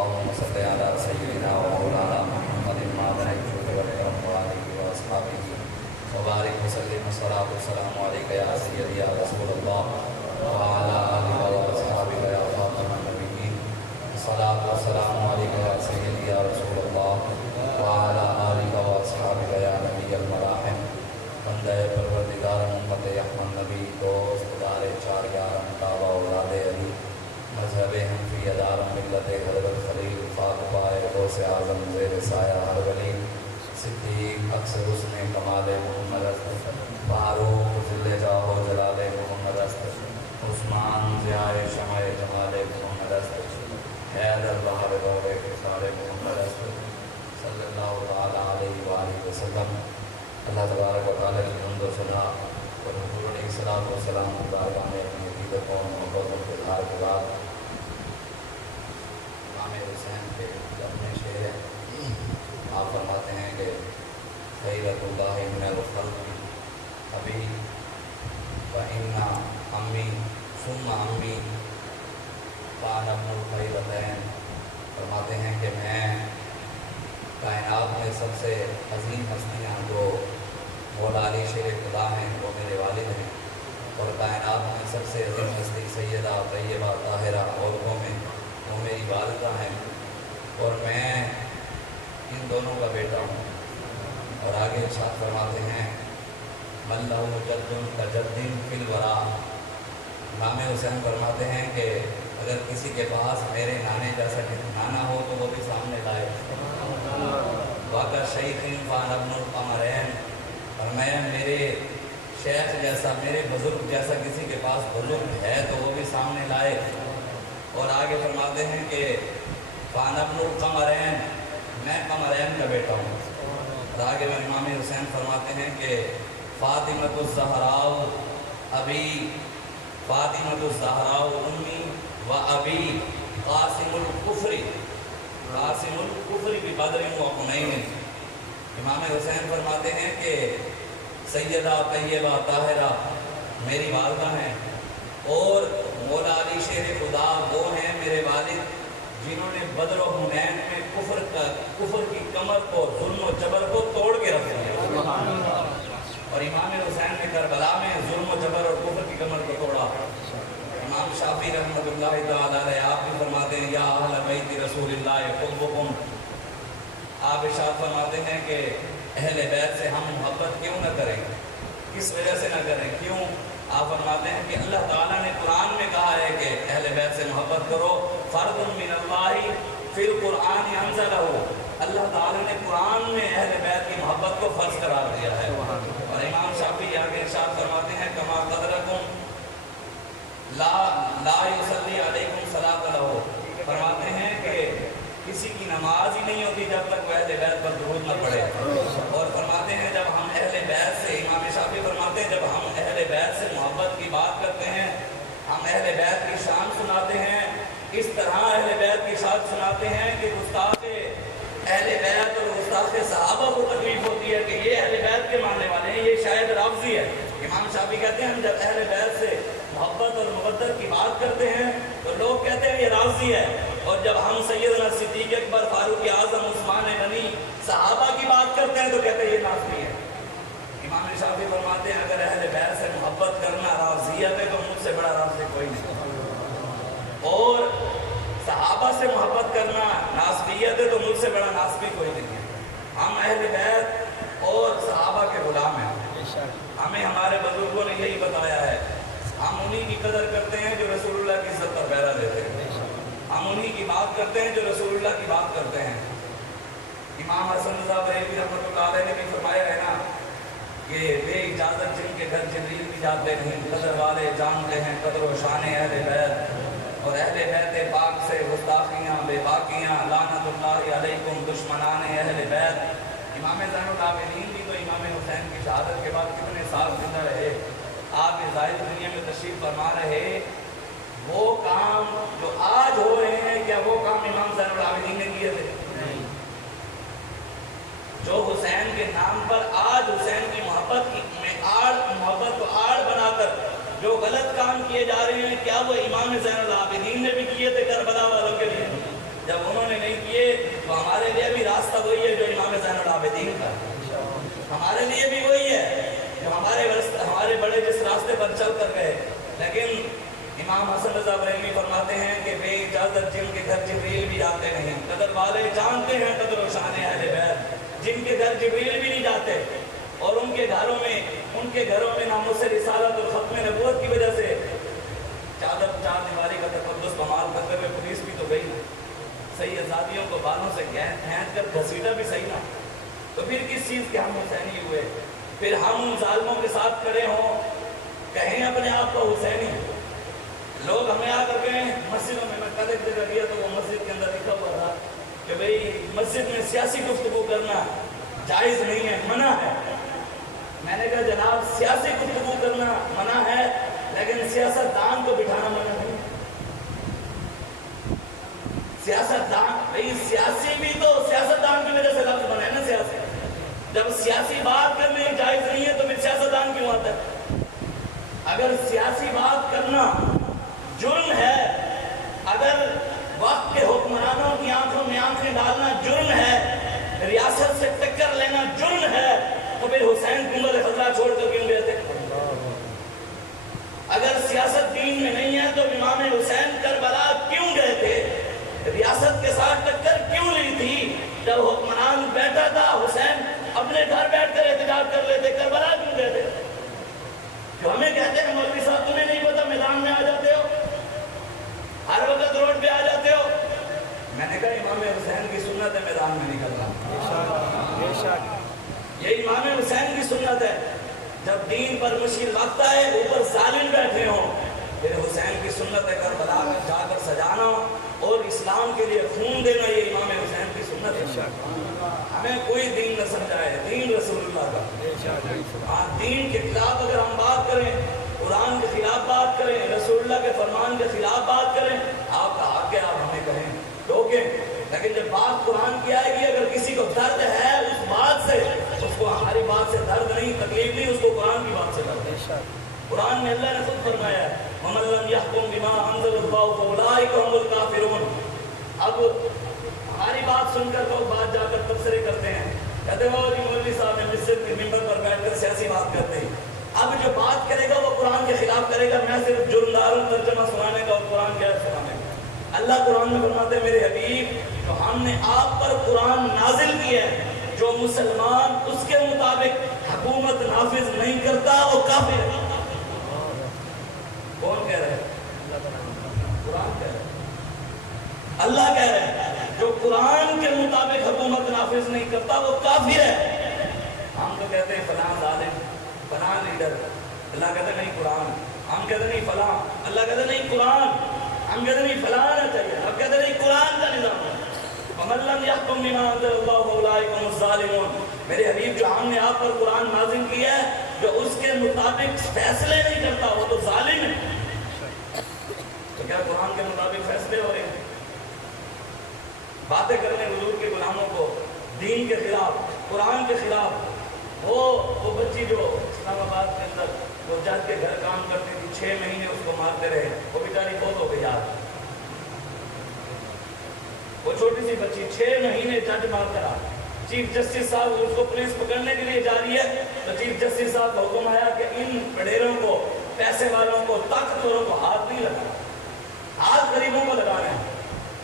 اللهم صل على سيدنا ومولانا محمد المعدن الجود والكرم وآله وأصحابه وبارك وسلم الصلاة والسلام عليك يا سيدي يا رسول الله وعلى آلك وأصحابك يا خاتم النبيين الصلاة والسلام عليك يا سيدي يا رسول الله وعلى آلك وأصحابك يا نبي المراحم بندہ پروردگار امت احمد نبی دوست دار چار یارم تابع اولاد علی مذہب حنفی ادار ملت حضرت خلیل فاق پائے غوث اعظم زیر سایہ ہر ولی صدیق اکثر حسن کمال محمد است فاروق ذل جاہ و جلال محمد است عثمان ضیاء شمع جمال محمد است حیدر بہر دور خسار محمد است صلی اللہ تعالی علیہ وآلہ وسلم۔ اللہ تبارک و تعالیٰ کی حمد و ثنا اور حضور علیہ الصلوۃ والسلام بارگاہ میں اپنی عقیدت و محبت کے اظہار کے بعد امام حسین کے اپنے شعر ہیں، آپ فرماتے ہیں کہ خیرۃ اللہ من الخلق ابی فإن امی ثم امی فأنا ابن الخیرتین۔ فرماتے ہیں کہ میں کائنات میں سب سے عظیم ہستیاں جو مولا علی شیر خدا ہیں وہ میرے والد ہیں، اور کائنات میں سب سے عظیم ہستی سیدہ طیبہ طاہرہ عورتوں میں وہ میری والدہ ہیں، اور میں ان دونوں کا بیٹا ہوں۔ اور آگے ارشاد فرماتے ہیں من لہ جد کجد فی الورا۔ امام حسین فرماتے ہیں کہ اگر کسی کے پاس میرے نانے جیسا نانا ہو تو وہ بھی سامنے لائے۔ واقع شیخین فان ابن القمرین، فرمایا میرے شیخ جیسا میرے بزرگ جیسا کسی کے پاس بزرگ ہے تو وہ بھی سامنے لائے۔ اور آگے فرماتے ہیں کہ فان ابن القمرین، میں قمرین کا بیٹا ہوں۔ اور آگے میں امام حسین فرماتے ہیں کہ فاطمۃ الزہراء ابی، فاطمۃ الزہراء امی و ابی قاسم الکفر، قاسم الکفر بھی بدر و حنین۔ امام حسین فرماتے ہیں کہ سیدہ طیبہ طاہرہ میری والدہ ہیں، اور مولا علی شیر خدا وہ ہیں میرے والد جنہوں نے بدر و حنین میں کفر کی کمر کو، ظلم و جبر کو توڑ کے رکھ دیا، اور امام حسین نے کربلا میں ظلم و جبر اور کفر کی کمر کو توڑا۔ امام شافعی رحمۃ اللہ تعالی علیہ آپ بھی فرماتے ہیں یا اہل بیت رسول اللہ قطبکم، آپ ارشاد فرماتے ہیں کہ اہل بیت سے ہم محبت کیوں نہ کریں، کس وجہ سے نہ کریں، کیوں؟ آپ فرماتے ہیں کہ اللہ تعالیٰ نے قرآن میں کہا ہے کہ اہل بیت سے محبت کرو، فرض من اللہ فی القرآن انزلہ، اللہ تعالیٰ نے قرآن میں اہل بیت کی محبت کو فرض قرار دیا ہے۔ اور امام شافعی آگے ارشاد فرماتے ہیں کما قدرکم لا یصلی علیکم صلاۃ لہ، فرماتے ہیں کہ کسی کی نماز ہی نہیں ہوتی جب تک وہ اہل بیت پر درود نہ پڑے۔ اور فرماتے ہیں جب ہم اہل بیت سے، امام شافعی فرماتے ہیں جب ہم اہل بیت سے محبت کی بات کرتے ہیں، ہم اہل بیت کی شان سناتے ہیں، اس طرح اہل بیت کی شان سناتے ہیں کہ گستاخ اہل بیت اور گستاخ صحابہ کو تکلیف ہوتی ہے کہ یہ اہل بیت کے ماننے والے ہیں، یہ شاید رافضی ہے۔ امام شافعی کہتے ہیں ہم جب اہل بیت سے محبت اور مودت کی بات کرتے ہیں تو لوگ کہتے ہیں یہ رافضی ہے، اور جب ہم سیدنا صدیق اکبر، فاروق اعظم، عثمان غنی، صحابہ کی بات کرتے ہیں تو کہتے ہیں یہ رافضی ہے۔ امام شافعی فرماتے ہیں اگر اہل بیت سے محبت کرنا رافضیت ہے تو مجھ سے بڑا رافضی کوئی نہیں، اور صحابہ سے محبت کرنا ناسبیت ہے تو مجھ سے بڑا ناسبی کوئی نہیں ہے۔ ہم اہل بیت اور صحابہ کے غلام ہیں، ہمیں ہمارے بزرگوں نے یہی بتایا ہے، ہم انہی کی قدر کرتے ہیں جو رسول اللہ کی عزت پر پہرا دیتے ہیں، ہم انہی کی بات کرتے ہیں جو رسول اللہ کی بات کرتے ہیں۔ امام حسن رضا بریلوی رحمۃ اللہ علیہ نے بھی فرمایا ہے نا کہ بے اجازت جن کے گھر جبریل بھی جاتے نہیں، قدر والے جانتے ہیں قدر و شان اہل بیت، اور اہل بیت پاک سے گستاخیاں بے باکیاں لعنت اللہ علیکم دشمنان اہل بیت۔ امام زین العابدین بھی تو امام حسین کی شہادت کے بعد کتنے سال زندہ رہے، آپ اس ظاہر دنیا میں تشریف فرما رہے، وہ کام جو آج ہو رہے ہیں کیا وہ کام امام زین العابدین نے کیے تھے؟ جو حسین کے نام پر آج حسین کی محبت کو آڑ بنا کر جو غلط کام کیے جا رہے ہیں کیا وہ امام زین العابدین نے بھی کیے تھے کربلا والوں کے لیے؟ جب انہوں نے نہیں کیے تو ہمارے لیے بھی راستہ وہی ہے جو امام زین العابدین کا، ہمارے لیے بھی وہی ہے جو ہمارے بڑے جس راستے پر چل کر گئے۔ لیکن امام حسن رضا بریلوی فرماتے ہیں کہ بے اجازت جن کے گھر جبریل بھی آتے نہیں، قدر والے جانتے ہیں قدر و شان اہل بیت، جن کے گھر جبریل بھی نہیں جاتے اور ان کے گھروں میں ناموس رسالت اور ختم نبوت کی وجہ سے چار دیواری کا تقدس بمال کرتے ہوئے پولیس بھی تو گئی نا، صحیح آزادیوں کو بالوں سے کھینچ کر گھسیٹا بھی صحیح نا، تو پھر کس چیز کے ہم حسینی ہوئے؟ پھر ہم ان ظالموں کے ساتھ کھڑے ہوں، کہیں اپنے آپ کو حسینی، لوگ ہمیں آ کر کے مسجدوں میں کل ایک جگہ گیا تو وہ مسجد کے اندر لکھا ہوا تھا کہ بھئی مسجد میں سیاسی گفتگو کرنا جائز نہیں ہے، منع ہے۔ میں نے کہا جناب سیاسی گفتگو کرنا منع ہے لیکن سیاست دان کو بٹھانا منع نہیں۔ سیاست دان، بھئی سیاسی بھی تو سیاست دان کی وجہ سے لفظ بنا ہے نا سیاسی، جب سیاسی بات کرنے جائز نہیں ہے تو پھر سیاست دان کیوں آتا ہے؟ اگر سیاسی بات کرنا جرم ہے، اگر وقت کے حکمرانوں کی آنکھوں میں آنکھیں ڈالنا جرم ہے، ریاست سے ٹکر لینا جرم ہے، تو پھر حسین کنبل خضرا چھوڑ کر کیوں گئے تھے؟ اگر سیاست دین میں نہیں ہے تو امام حسین کربلا کیوں گئے تھے؟ ریاست کے ساتھ ٹکر کیوں لی تھی؟ جب حکمران بیٹھا تھا حسین اپنے گھر بیٹھ کر احتجاج کر لیتے، کربلا کیوں گئے تھے؟ جو ہمیں کہتے ہیں مولوی صاحب تمہیں نہیں پتا میدان میں آ جاتے ہو، ہر وقت روڈ پہ آ جاتے ہو۔ میں نے کہا امام حسین کی سنت ہے میدان میں نکلنا، یہ امام حسین کی سنت ہے۔ جب دین پر مشکل وقت آئے اوپر ظالم بیٹھے ہوں، پھر حسین کی سنت ہے کربلا میں جا کر سجانا اور اسلام کے لیے خون دینا، یہ امام حسین کی سنت ہے۔ ہمیں کوئی دین نہ سمجھائے، دین رسول اللہ کا۔ دین کے خلاف اگر ہم بات کریں، قرآن کے خلاف بات کریں، رسول اللہ کے فرمان کے خلاف بات کریں، آپ کا حق ہے، آپ ہمیں کہیں ٹوکیں، لیکن جب بات قرآن کی آئے گی، اگر کسی کو درد ہے اس بات سے، اس کو ہماری بات سے درد نہیں، تکلیف نہیں، اس کو قرآن کی بات سے درد ہے۔ قرآن میں اللہ نے خود فرمایا ہے وَمَن لَّمْ يَحْكُم بِمَا أَنزَلَ اللَّهُ فَأُولَٰئِكَ هُمُ الْكَافِرُونَ۔ اب ہماری بات سن کر لوگ بات جا کر تبصرے کرتے ہیں، کہتے ہیں وہ مولوی صاحب نے مسجد کے ممبر پر بیٹھ کر سیاسی بات کرتے ہیں، اب جو بات کرے گا وہ قرآن کے خلاف کرے گا، میں صرف جرمداروں ترجمہ سنانے کا اور قرآن کیا سنانے کا۔ اللہ قرآن میں فرماتے ہیں میرے حبیب جو ہم نے آپ پر قرآن نازل کیا ہے، جو مسلمان اس کے مطابق حکومت نافذ نہیں کرتا وہ کافر ہے۔ کون کہہ رہے ہیں؟ قرآن کہہ رہے ہیں، اللہ کہہ رہے ہیں جو قرآن کے مطابق حکومت نافذ نہیں کرتا وہ کافر ہے۔ ہم تو کہتے ہیں فلاں ظالم، فلاں لیڈر، اللہ کہتے نہیں قرآن، ہم کہتے نہیں فلاں، اللہ کہتے نہیں قرآن، ہم کہتے نہیں فلاں آنا چاہیے، ہم کہتے نہیں قرآن کا نظام ہے۔ وَمَن لَّمْ يَحْكُم بِمَا أَنزَلَ اللَّهُ فَأُولَٰئِكَ هُمُ الظَّالِمُونَ۔ میرے حبیب جو ہم نے آپ پر قرآن نازل کیا ہے، جو اس کے مطابق فیصلے نہیں کرتا وہ تو ظالم ہے۔ تو کیا قرآن کے مطابق فیصلے ہو رہے ہیں؟ باتیں کرنے حضور کے غلاموں کو دین کے خلاف، قرآن کے خلاف، وہ بچی جو اسلام آباد کے اندر وہ جج کے گھر کام کرتی تھی، 6 مہینے اس کو مارتے رہے، وہ بیچاری بہت ہو گئی یار، وہ چھوٹی سی بچی 6 مہینے جج مارتا رہا۔ چیف جسٹس صاحب اس کو پولیس پکڑنے کے لیے جا رہی ہے تو چیف جسٹس صاحب کا حکم آیا کہ ان پڑیروں کو، پیسے والوں کو، طاقتوروں کو ہاتھ نہیں لگانا، ہاتھ غریبوں کو لگانا ہے۔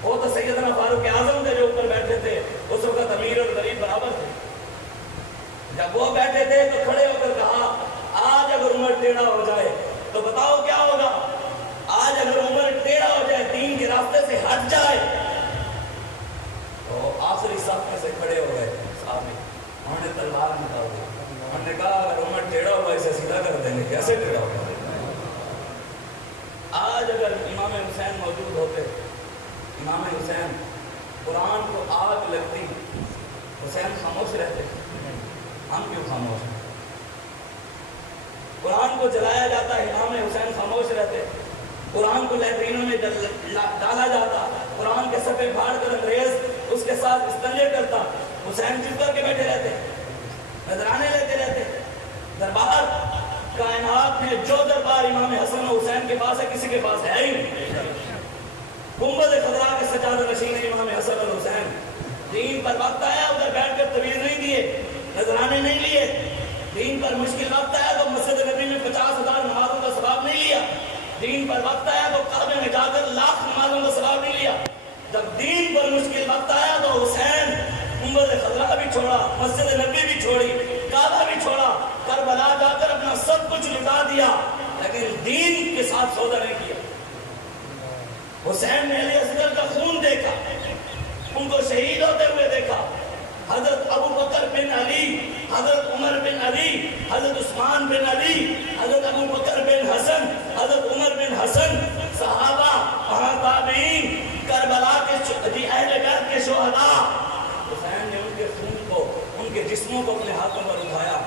وہ تو سیدنا فاروق اعظم تھے جو اوپر بیٹھے تھے، اس وقت امیر اور غریب برابر تھے۔ جب وہ بیٹھے تھے تو کھڑے ہو کر کہا آج اگر عمر ٹیڑھا ہو جائے تو بتاؤ کیا ہوگا؟ آج اگر عمر ٹیڑھا ہو جائے، دین کے راستے سے ہٹ جائے، تو آخری صف میں سے کھڑے ہو گئے صاحب، انہوں نے تلوار نکال دی، انہوں نے کہا اگر عمر ٹیڑھا ہوا اسے سیدھا کر دیں گے۔ کیسے ٹیڑھا ہوگا؟ آج اگر امام حسین موجود ہوتے، امام حسین قرآن کو آگ لگتی، حسین خاموش رہتے، ہم کیوں خاموش ہیں؟ قرآن کو جلایا جاتا، امام حسین خاموش رہتے، قرآن کو لیٹرینوں میں ڈالا جاتا، قرآن کے صفحے پھاڑ کر انگریز اس کے ساتھ استنجے کرتا، حسین چپ کر کے بیٹھے رہتے، نذرانے لیتے رہتے۔ دربار کائنات میں جو دربار امام حسن و حسین کے پاس ہے کسی کے پاس ہے ہی نہیں۔ گنبد خضرا کے سجادہ نشین امام حسن اور حسین. دین پر وقت آیا ادھر بیٹھ کر طویل نہیں دیے, نذرانے نہیں لیے. دین پر مشکل وقت آیا تو مسجد نبی میں 50,000 نمازوں کا ثواب نہیں لیا. دین پر وقت آیا تو کعبے میں جا کر 1,00,000 نمازوں کا ثواب نہیں لیا. جب دین پر مشکل وقت آیا تو حسین گنبد خضرا بھی چھوڑا, مسجد نبی بھی چھوڑی, کعبہ بھی چھوڑا, کربلا جا کر اپنا سب کچھ لٹا دیا, لیکن دین کے ساتھ سودا نہیں کیا. حسین نے علی اصغر کا خون دیکھا, ان کو شہید ہوتے ہوئے دیکھا. حضرت ابو بکر بن علی, حضرت عمر بن علی, حضرت عثمان بن علی, حضرت ابو بکر بن حسن, حضرت عمر بن حسن, صحابہ, وہاں تابعین, کربلا کے اہل بیت کے شہداء. حسین نے ان کے خون کو, ان کے جسموں کو اپنے ہاتھوں پر اٹھایا,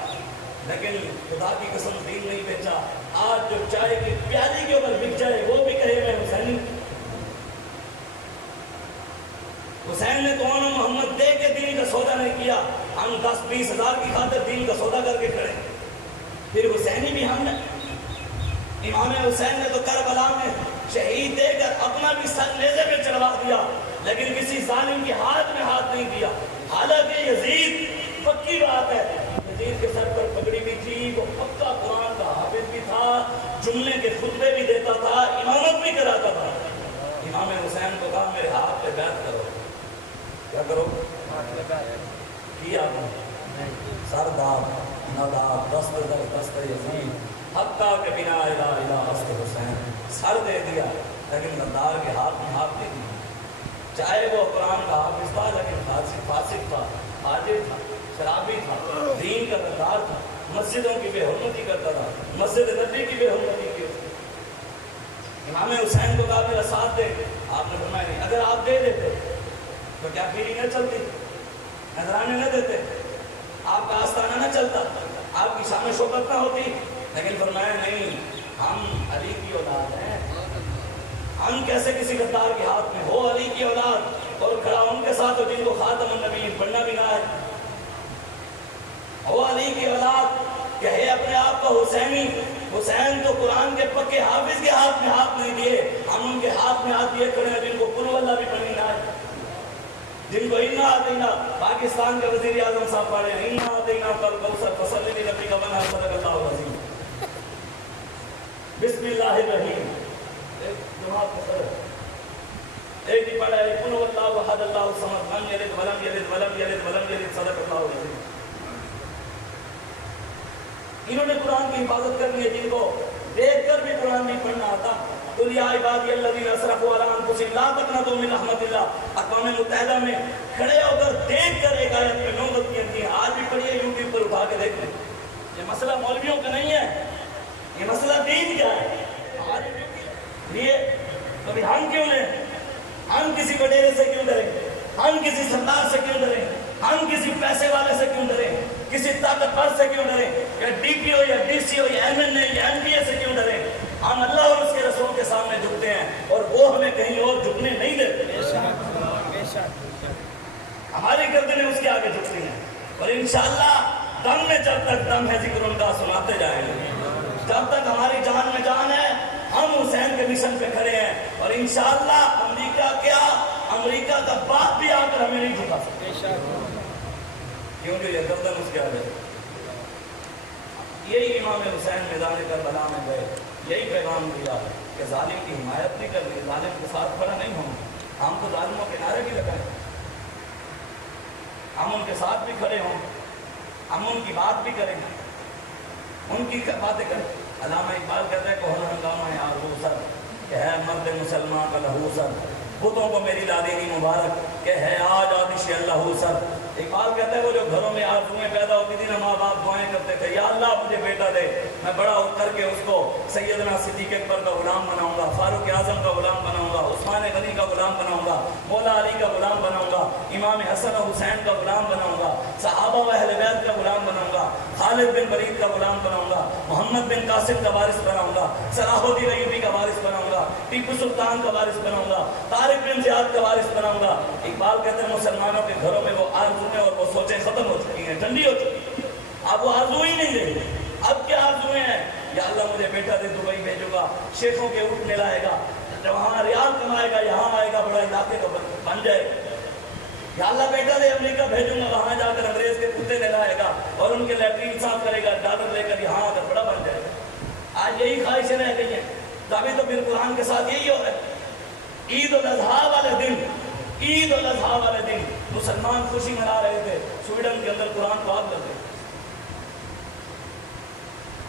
لیکن خدا کی قسم دین نہیں بیچا. آج جو چائے کی پیالی کے اوپر بک جائے وہ بھی کہے میں حسینی. حسین نے تو محمد دے کے دین کا سودا نہیں کیا. ہم 10-20 ہزار کی خاطر دین کا سودا کر کے کھڑے. پھر حسینی بھی ہم نے, امام حسین نے تو کربلا میں شہید دے کر اپنا بھی سر نیزے پہ چڑھوا دیا, لیکن کسی ظالم کے ہاتھ میں ہاتھ نہیں دیا. حالانکہ یزید, پکی بات ہے, یزید کے سر پر پگڑی بھی تھی, وہ پکا قرآن کا حافظ بھی تھا, جملے کے خطبے بھی دیتا تھا, امامت بھی کراتا تھا. امام حسین کو کہا میرے ہاتھ پہ بیعت کرو. کیا کرو؟ کیا سر دار ندار دست در دست یزید حتیٰ کہ بنا الہ الہ است حسین. سر دے دیا لیکن ندار کے ہاتھ میں ہاتھ نہیں دیا. چاہے وہ قرآن کا حافظ تھا لیکن فاسق تھا, فاجر تھا, شرابی تھا, دین کا ندار تھا, مسجدوں کی بے حرمتی کرتا تھا, مسجد نبی کی بے حرمتی کی. امام حسین کو کہا میرا ساتھ دے. آپ نے فرمایا نہیں. اگر آپ دے دیتے تو کیا پیری نہ چلتی, نذرانے نہ دیتے, آپ کا آستانہ نہ چلتا, آپ کی شان و شوکت نہ ہوتی. لیکن فرمایا نہیں, ہم علی کی اولاد ہیں, ہم کیسے کسی غدار کے ہاتھ میں ہو علی کی اولاد اور کھڑا ان کے ساتھ ہو جن کو خاتم النبیین پڑھنا بھی نہ ہے. ہو علی کی اولاد, کہے اپنے آپ کو حسینی. حسین تو قرآن کے پکے حافظ کے ہاتھ میں ہاتھ نہیں دیے, ہم ان کے ہاتھ میں ہاتھ دیے کھڑے ہیں جن کو قل اللہ بھی پڑھنی نہ ہے, جن کو انا آتینا پاکستان کے وزیر اعظم صاحب پڑھے ہیں, انا آتینا کل کوثر فصلی لربک ونحر صدق اللہ العظیم. بسم اللہ الرحیم. جماعت کو صدق ایک ہی پڑھا ہے, قل هو اللہ احد اللہ الصمد لم یلد ولم یلد ولم یلد ولم یلد صدق اللہ العظیم. انہوں نے قرآن کی حفاظت کرنی ہے, جن کو دیکھ کر بھی قرآن نہیں پڑھنا آتا. قل یا عبادی الذین اسرفوا علی انفسہم لا تقنطوا من رحمت اللہ. اقوام متحدہ میں کھڑے ہو کر دیکھ کر ایک آیت میں 9 غلطیاں کی ہیں. آج بھی پڑھیے, یوٹیوب پر اٹھا کے دیکھ لیں. یہ مسئلہ مولویوں کا نہیں ہے, یہ مسئلہ دین کا ہے. یہ کبھی ہم کیوں لیں, ہم کسی وڈیرے سے کیوں ڈریں, ہم کسی سردار سے کیوں ڈریں, ہم کسی پیسے والے سے کیوں ڈریں, کسی طاقتور سے کیوں ڈریں, یا ڈی پی او یا ڈی سی او یا ایم این اے یا ایم پی اے سے کیوں ڈریں. ہم اللہ اور اس کے رسول کے سامنے جھکتے ہیں اور وہ ہمیں کہیں اور جھکنے نہیں دیتے. ہماری گردنیں اس کے آگے جھکتی ہیں, اور انشاءاللہ دم میں جب تک دم ہے ذکر ان کا سناتے جائیں گے. جب تک ہماری جان میں جان ہے ہم حسین کے مشن پہ کھڑے ہیں, اور انشاءاللہ امریکہ کیا, امریکہ کا باپ بھی آ کر ہمیں نہیں جھکا سکتے, کیونکہ یہ گردن اس کے آگے. یہی امام حسین میدان کربلا میں گئے, یہی پیغام دیا کہ ظالم کی حمایت نہیں کرنی, ظالم کے ساتھ کھڑا نہیں ہونا. ہم تو ظالموں کے نعرے بھی لگائیں, ہم ان کے ساتھ بھی کھڑے ہوں, ہم ان کی بات بھی کریں, ان کی باتیں کریں. علامہ اقبال کہتا ہے کہ ہر ہنگامہ ہے آرزو سر, کہ ہے مرد مسلمان کا لہو سر, بتوں کو میری لادینی مبارک, کہ ہے آج آتش اللہ سر. اقبال کہتا ہے وہ جو گھروں میں آرزویں پیدا ہوتی تھی نا, ماں باپ دعائیں کرتے تھے, یا اللہ مجھے بیٹا دے, میں بڑا ہو کر کے اس کو سیدنا صدیق اکبر کا غلام بناؤں گا, فاروق اعظم کا غلام بناؤں گا, عثمان غنی کا غلام بناؤں گا, مولا علی کا غلام بناؤں گا, امام حسن و حسین کا غلام بناؤں گا, صحابہ و اہل بیت کا غلام بناؤں گا, خالد بن ولید کا غلام بناؤں گا, محمد بن قاسم کا وارث بناؤں گا, صلاح الدین ایوبی کا وارث بناؤں گا, ٹیپو سلطان کا وارث بناؤں گا, طارق بن زیاد کا وارث بناؤں گا. اقبال کہتے ہیں مسلمانوں کے گھروں میں وہ آرزویں اور وہ سوچیں ختم ہو چکی ہیں, ٹھنڈی ہو چکی ہیں. اب وہ آرزو ہی نہیں رہی. اب کیا آرزویں ہیں, یا اللہ مجھے بیٹا دے, دبئی بھیجوں گا, شیخوں کے اونٹ ملائے گا, جب وہاں ریال کمائے گا یہاں آئے گا بڑا علاقے کا بن جائے گا. یا اللہ بیٹا دے امریکہ بھیجوں گا وہاں جا کر انگریز کے کتے نہلائے گا اور ان کے لیٹرین صاف کرے گا ڈالر لے کر یہاں آ کر بڑا بن جائے گا. آج یہی خواہشیں رہ گئی ہیں. تو ابھی تو پھر قرآن کے ساتھ یہی ہو رہا ہے. عید الاضحیٰ والے دن مسلمان خوشی منا رہے تھے. سویڈن کے اندر قرآن کو آگ لگ گئی.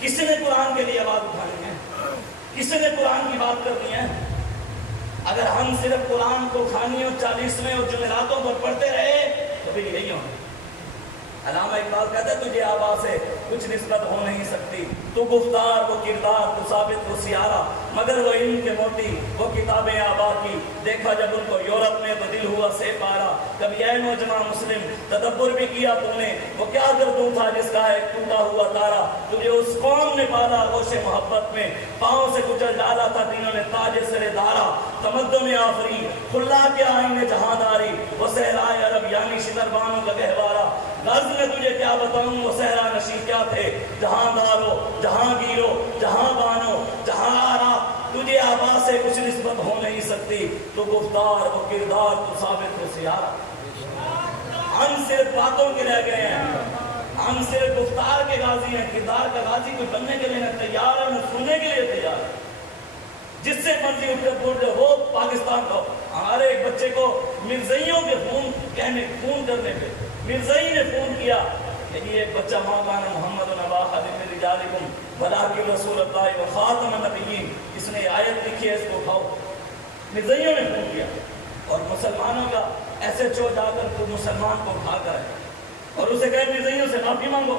کسی نے قرآن کے لیے آواز اٹھانی ہے؟ کسی نے قرآن کی بات کرنی ہے؟ اگر ہم صرف قرآن کو کھانیوں 40ویں اور جمعراتوں پر پڑھتے رہے تو پھر یہی ہونا. علامہ اقبال کہتا ہے تجھے آبا سے کچھ نسبت ہو نہیں سکتی، تو گفتار وہ کردار تو ثابت وہ سیارہ، مگر وہ علم کے موتی وہ کتابیں آبا کی، دیکھا جب ان کو یورپ میں تو دل ہوا سے پارا. کبھی اے نوجوان مسلم تدبر بھی کیا تو نے، وہ کیا گردوں تھا جس کا ایک ٹوٹا ہوا تارا، تجھے اس قوم نے پالا گوش محبت میں، پاؤں سے کچل ڈالا تھا دینوں نے تاج سر دارا. تمدن آفری کھلا کے آئین جہانداری، وہ صحرائے عرب یعنی شتربانوں کا گہوارہ. غرض میں تجھے کیا بتاؤں وہ صحرا نشی کیا تھے، جہاں دارو جہاں گیرو جہاں بانو جہاں آرا، تجھے آبا سے کچھ نسبت ہو نہیں سکتی، تو گفتار وہ کردار تو ثابت ہو سیارہ. ہم صرف باتوں کے رہ گئے ہیں، ہم صرف گفتار کے غازی ہیں. کردار کا غازی کوئی بننے کے لیے نہ تیار ہے نہ سننے کے لیے تیار ہے. جس سے مرضی اٹھ کر بول رہے ہو پاکستان کو. ہمارے ایک بچے کو مرزائیوں کے فون کرنے پہ مرزائی نے فون کیا کہ یہ ایک بچہ ماں کان محمد نبا خادم رجالکم ولکن رسول اللہ و خاتم النبیین، اس نے آیت لکھی ہے، اس کو اٹھاؤ. مرزائیوں نے فون کیا اور مسلمانوں کا ایسے چو جا کر تو مسلمان کو اٹھا کر ہے اور اسے کہے مرزائیوں سے معافی مانگو.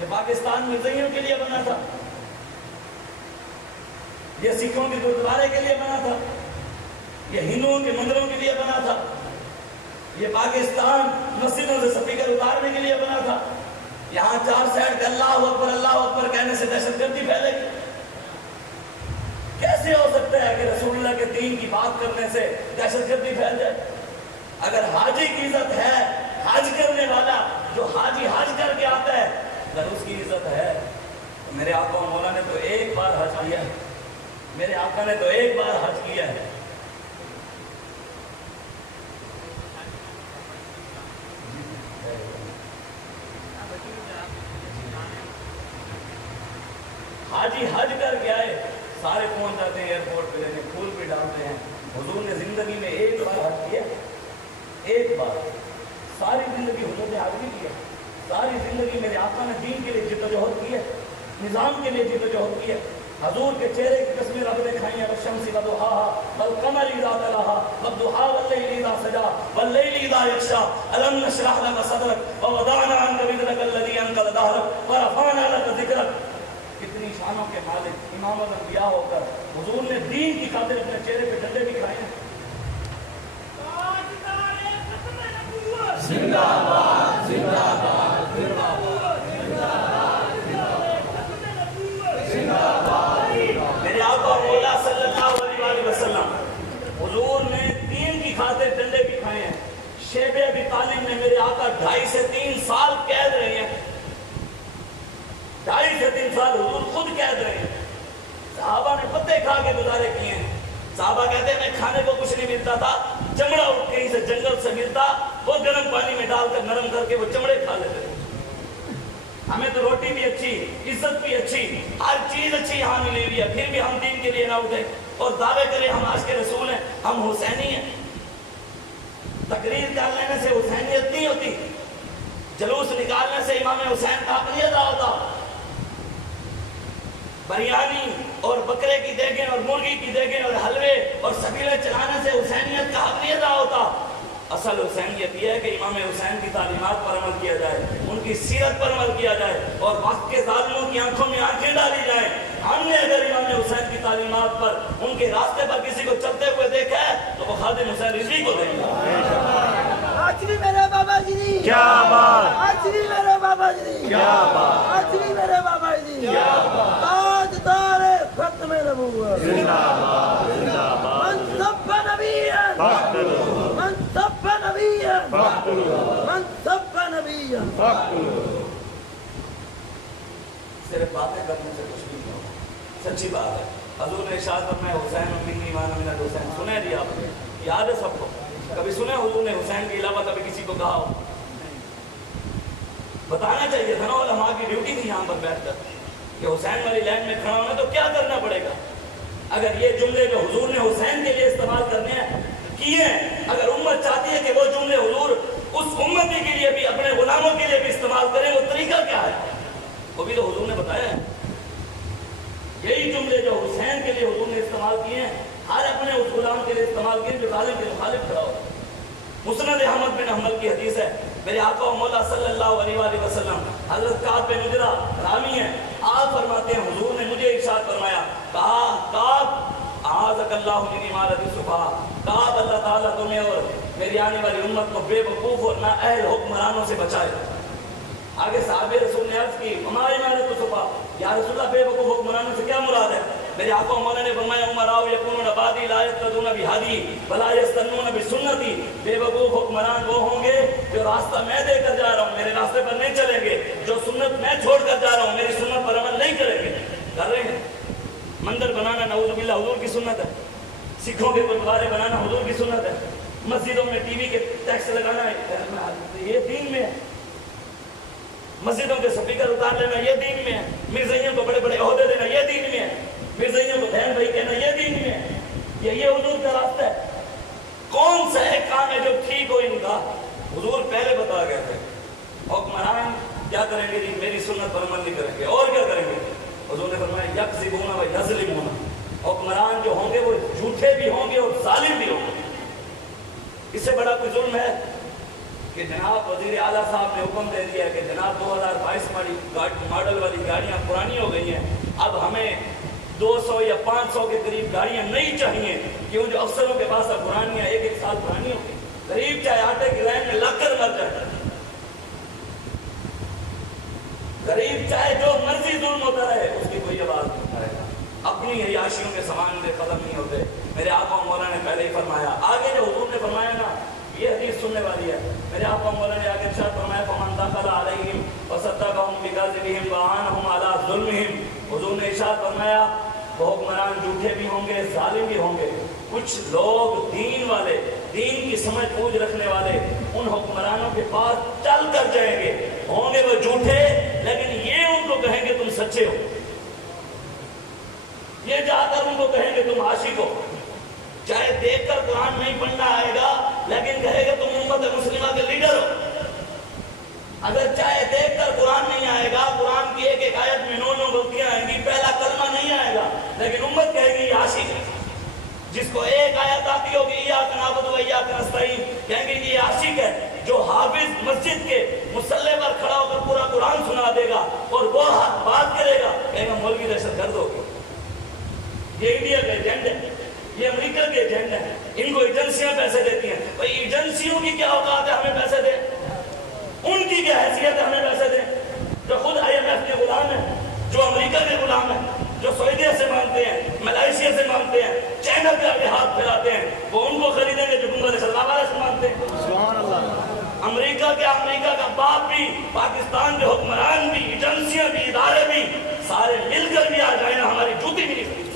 یہ پاکستان مرزائیوں کے لیے بنا تھا، یہ سکھوں کے گردوارے کے لیے بنا تھا، یہ ہندوؤں کے مندروں کے لیے بنا تھا، یہ پاکستان مسجدوں سے سپیکر اتارنے کے لیے بنا تھا. یہاں 4 سائڈ کے اللہ اکبر کہنے سے دہشت گردی پھیلے گی. کیسے ہو سکتا ہے کہ رسول اللہ کے دین کی بات کرنے سے دہشت گردی پھیل جائے؟ اگر حاجی کی عزت ہے، حج کرنے والا جو حاجی حج کر کے آتا ہے اگر اس کی عزت ہے، تو میرے آقا مولا نے تو ایک بار حج کیا ہے، میرے آقا نے تو ایک بار حج کیا ہے. حاجی حج کر کے آئے، سارے پہنچ جاتے ہیں ایئرپورٹ پہ لینے، پھول بھی ڈالتے ہیں. حضور نے زندگی میں ایک بار حج کیا، ایک بار. ساری زندگی حضور نے حج نہیں کیا. ساری زندگی میرے آقا نے دین کے لیے جدوجہد کی ہے، نظام کے لیے جدوجہد کی ہے. حضور کے چہرے کی قسمیں رب نے کھائی ہیں، والشمس وضحاها والقمر اذا تلاها والضحى والليل اذا سجى والليل اذا يغشى الم نشرح لك صدرك ووضعنا عنك وزرك الذي انقض ظهرك ورفعنا لك ذكرك. کتنی شانوں کے مالک امام الانبیاء ہو کر حضور نے دین کی خاطر اپنے چہرے پہ ڈنڈے بھی کھائے ہیں. زندہ باد زندہ باد زندہ باد. میرے آقا مولا صلی اللہ علیہ وسلم حضور نے دین کی خاطر ڈنڈے بھی کھائے ہیں. شیب ابی طالب نے میرے آقا 2.5 سے 3 سال قید رہے ہیں. 2.5 سے 3 سال حضور خود قید رہے ہیں. صحابہ نے پتے کھا کے گزارے کیے ہیں. صحابہ کہتے ہیں میں کھانے کو کچھ نہیں ملتا تھا، چمڑا کہیں سے جنگل سے ملتا، وہ گرم پانی میں ڈال کر نرم کر کے وہ چمڑے کھا لیتے تھے. ہمیں تو روٹی بھی اچھی، عزت بھی اچھی، ہر چیز اچھی یہاں ملی ہوئی ہے، پھر بھی ہم دین کے لیے نہ اٹھے اور دعوے کریں ہم آج کے رسول ہیں، ہم حسینی ہیں. تقریر کر لینے سے حسینیت نہیں ہوتی، جلوس نکالنے سے امام حسین کا حق نہیں ادا ہوتا. بریانی اور بکرے کی دیگیں اور مرغی کی دیگیں اور حلوے اور سبیلے چلانے سے حسینیت کا حق نہیں ادا ہوتا. اصل حسینیت یہ ہے کہ امام حسین کی تعلیمات پر عمل کیا جائے، ان کی سیرت پر عمل کیا جائے اور وقت کے ظالموں کی آنکھوں میں آنکھیں ڈالی جائیں. ہم نے اگر امام حسین کی تعلیمات پر ان کے راستے پر کسی کو چلتے ہوئے دیکھا ہے تو وہ خادم حسین رضوی کو دیں گے. آج بھی میرے بابا جی کیا بات، آج بھی میرے بابا جی کیا بات، آج بھی میرے بابا جی کیا بات. تاجدار ختم نبوت. زندہ باد زندہ باد. من سب نبیا فاقتلوه من سب نبیا فاقتلوه من سب نبیا. فاقتلوه. صرف باتیں کرنے سے کچھ نہیں ہوگا. سچی بات ہے حضور نے ارشاد فرمایا حسین منی وانا من الحسین، سنے جی آپ نے، یاد ہے سب کو؟ کبھی سنے حضور نے حسین کے علاوہ کبھی کسی کو کہا ہو؟ بتانا چاہیے تھا نا، علماء کی ڈیوٹی تھی یہاں پر بیٹھ کر کہ حسین والی لائن میں کھڑا ہونا تو کیا کرنا پڑے گا؟ اگر یہ جملے جو حضور نے حسین کے لیے استعمال کرنے ہیں کیے ہیں، اگر امت چاہتی ہے کہ وہ جملے حضور اس امتی کے لیے بھی اپنے غلاموں کے لیے بھی استعمال کریں، وہ طریقہ کیا ہے وہ بھی تو حضور نے بتایا ہے۔ یہی جملے جو حسین کے لیے حضور نے استعمال کیے ہیں، ہر اپنے اس غلام کے لیے استعمال کیے جو ظالم کے مخالف کھڑا ہو۔ مسند احمد بن حنبل کی حدیث ہے، میرے آقا و مولا صلی اللہ علیہ وآلہ وسلم حضرت کعب بن عجرہ راوی ہیں، آپ فرماتے ہیں حضور نے مجھے ارشاد فرمایا، کہا کعب اعاذک اللہ من امارۃ السفہاء، کعب اللہ تعالیٰ تمہیں اور میری آنے والی امت کو بے وقوف اور نااہل حکمرانوں سے بچائے۔ آگے صحابہ رسول نے عرض کی وما امارۃ السفہاء، یا رسول اللہ بے وقوف حکمرانوں سے کیا مراد ہے؟ میرے آقا و مولا نے فرمایا امراء یکونون بعدی لا یقتدون بہدی ولا یستنون بسنتی، بے وقوف حکمران وہ ہوں گے جو راستہ میں دے کر جا رہا ہوں میرے راستے پر نہیں چلیں گے، جو سنت میں چھوڑ کر جا رہا ہوں میری سنت پر عمل نہیں کریں گے۔ کر رہے ہیں مندر بنانا نعوذ باللہ حضور کی سنت ہے، سکھوں کے گرودوارے بنانا حضور کی سنت ہے، مسجدوں میں ٹی وی کے ٹیکس لگانا یہ دین میں ہے، مسجدوں کے سپیکر اتار لینا یہ دین میں ہے، مرزائیوں کو بڑے بڑے عہدے دینا یہ دین میں ہے، مرزائیوں کو بہن بھائی کہنا یہ دین میں ہے، یہ حضور کا راستہ ہے۔ کون سا ایک کام ہے جو ٹھیک ہو ان کا؟ حضور پہلے بتا گئے تھے حکمران کیا کریں گے جی میری سنت پر عمل نہیں کریں گے، اور کیا کریں گے؟ حضور نے فرمایا یکذبون و یظلمون، حکمران جو ہوں گے وہ جھوٹے بھی ہوں گے اور ظالم بھی ہوں گے۔ اس سے بڑا کوئی ظلم ہے کہ جناب وزیر اعلیٰ صاحب نے حکم دے دیا کہ جناب 2022 ماڈل والی گاڑیاں پرانی ہو گئی ہیں، اب ہمیں 200 یا 500 کے قریب گاڑیاں نہیں چاہیے، کیوں جو افسروں کے پاس اب پرانی ہیں، ایک سال پرانی ہوگی، غریب چاہے آٹے کی لائن میں لگ کر مر جائے، غریب چاہے جو مرضی ظلم ہوتا رہے اس کی کوئی آواز نہیں اٹھائے گا، اپنی عیاشیوں کے سامان دے قدم نہیں ہوتے۔ میرے آقا و مولا نے پہلے ہی فرمایا، آگے جو حضور نے فرمایا نا یہ حدیث سننے والی ہے، میرے آقا و مولا نے آگے ارشاد فرمایا فمن دخل علیہم وصدقہم بکذبہم وأعانہم علی ظلمہم، حضور نے ارشاد فرمایا وہ حکمران جھوٹے بھی ہوں گے ظالم بھی ہوں گے، کچھ لوگ دین والے دین کی سمجھ بوجھ رکھنے والے ان حکمرانوں کے پاس چل کر جائیں گے، ہوں گے وہ جھوٹے لیکن یہ ان کو کہیں گے تم سچے ہو، یہ جا کر ان کو کہیں گے تم عاشق ہو، چاہے دیکھ کر قرآن نہیں پڑھنا آئے گا لیکن کہے گا تم امت مسلمہ کے لیڈر ہو، اگر چاہے دیکھ کر قرآن نہیں آئے گا، قرآن کی ایک ایک آیت میں 9 غلطیاں آئیں گی، پہلا کلمہ نہیں آئے گا لیکن امت کہے گی یہ عاشق ہے، جس کو ایک آیت آتی ہوگی ایاک نعبد و ایاک نستعین کہیں گے یہ عاشق ہے، جو حافظ مسجد کے مصلی پر کھڑا ہو کر پورا قرآن سنا دے گا اور وہ بات کرے گا کہیں گے مولوی دہشت گرد ہوگی۔ یہ انڈیا کا ایجنڈ ہے، یہ امریکہ کے ایجنڈ ہے، ان کو ایجنسیاں پیسے دیتی ہیں، بھائی ایجنسیوں کی کیا اوقات ہے ہمیں پیسے دیں، ان کی کیا حیثیت ہے ہمیں پیسے دیں، جو خود IMF کے غلام ہیں، جو امریکہ کے غلام ہیں، جو سعودیہ سے مانگتے ہیں، ملائیشیا سے مانگتے ہیں، چائنا پہ آگے ہاتھ پھیلاتے ہیں، وہ ان کو خریدیں گے جو گنبد خزرہ سے مانگتے ہیں۔ سبحان اللہ۔ امریکہ کا باپ بھی، پاکستان کے حکمران بھی، ایجنسیاں بھی، ادارے بھی، سارے مل کر بھی آ جائیں ہماری جوتی بھی نہیں خرید۔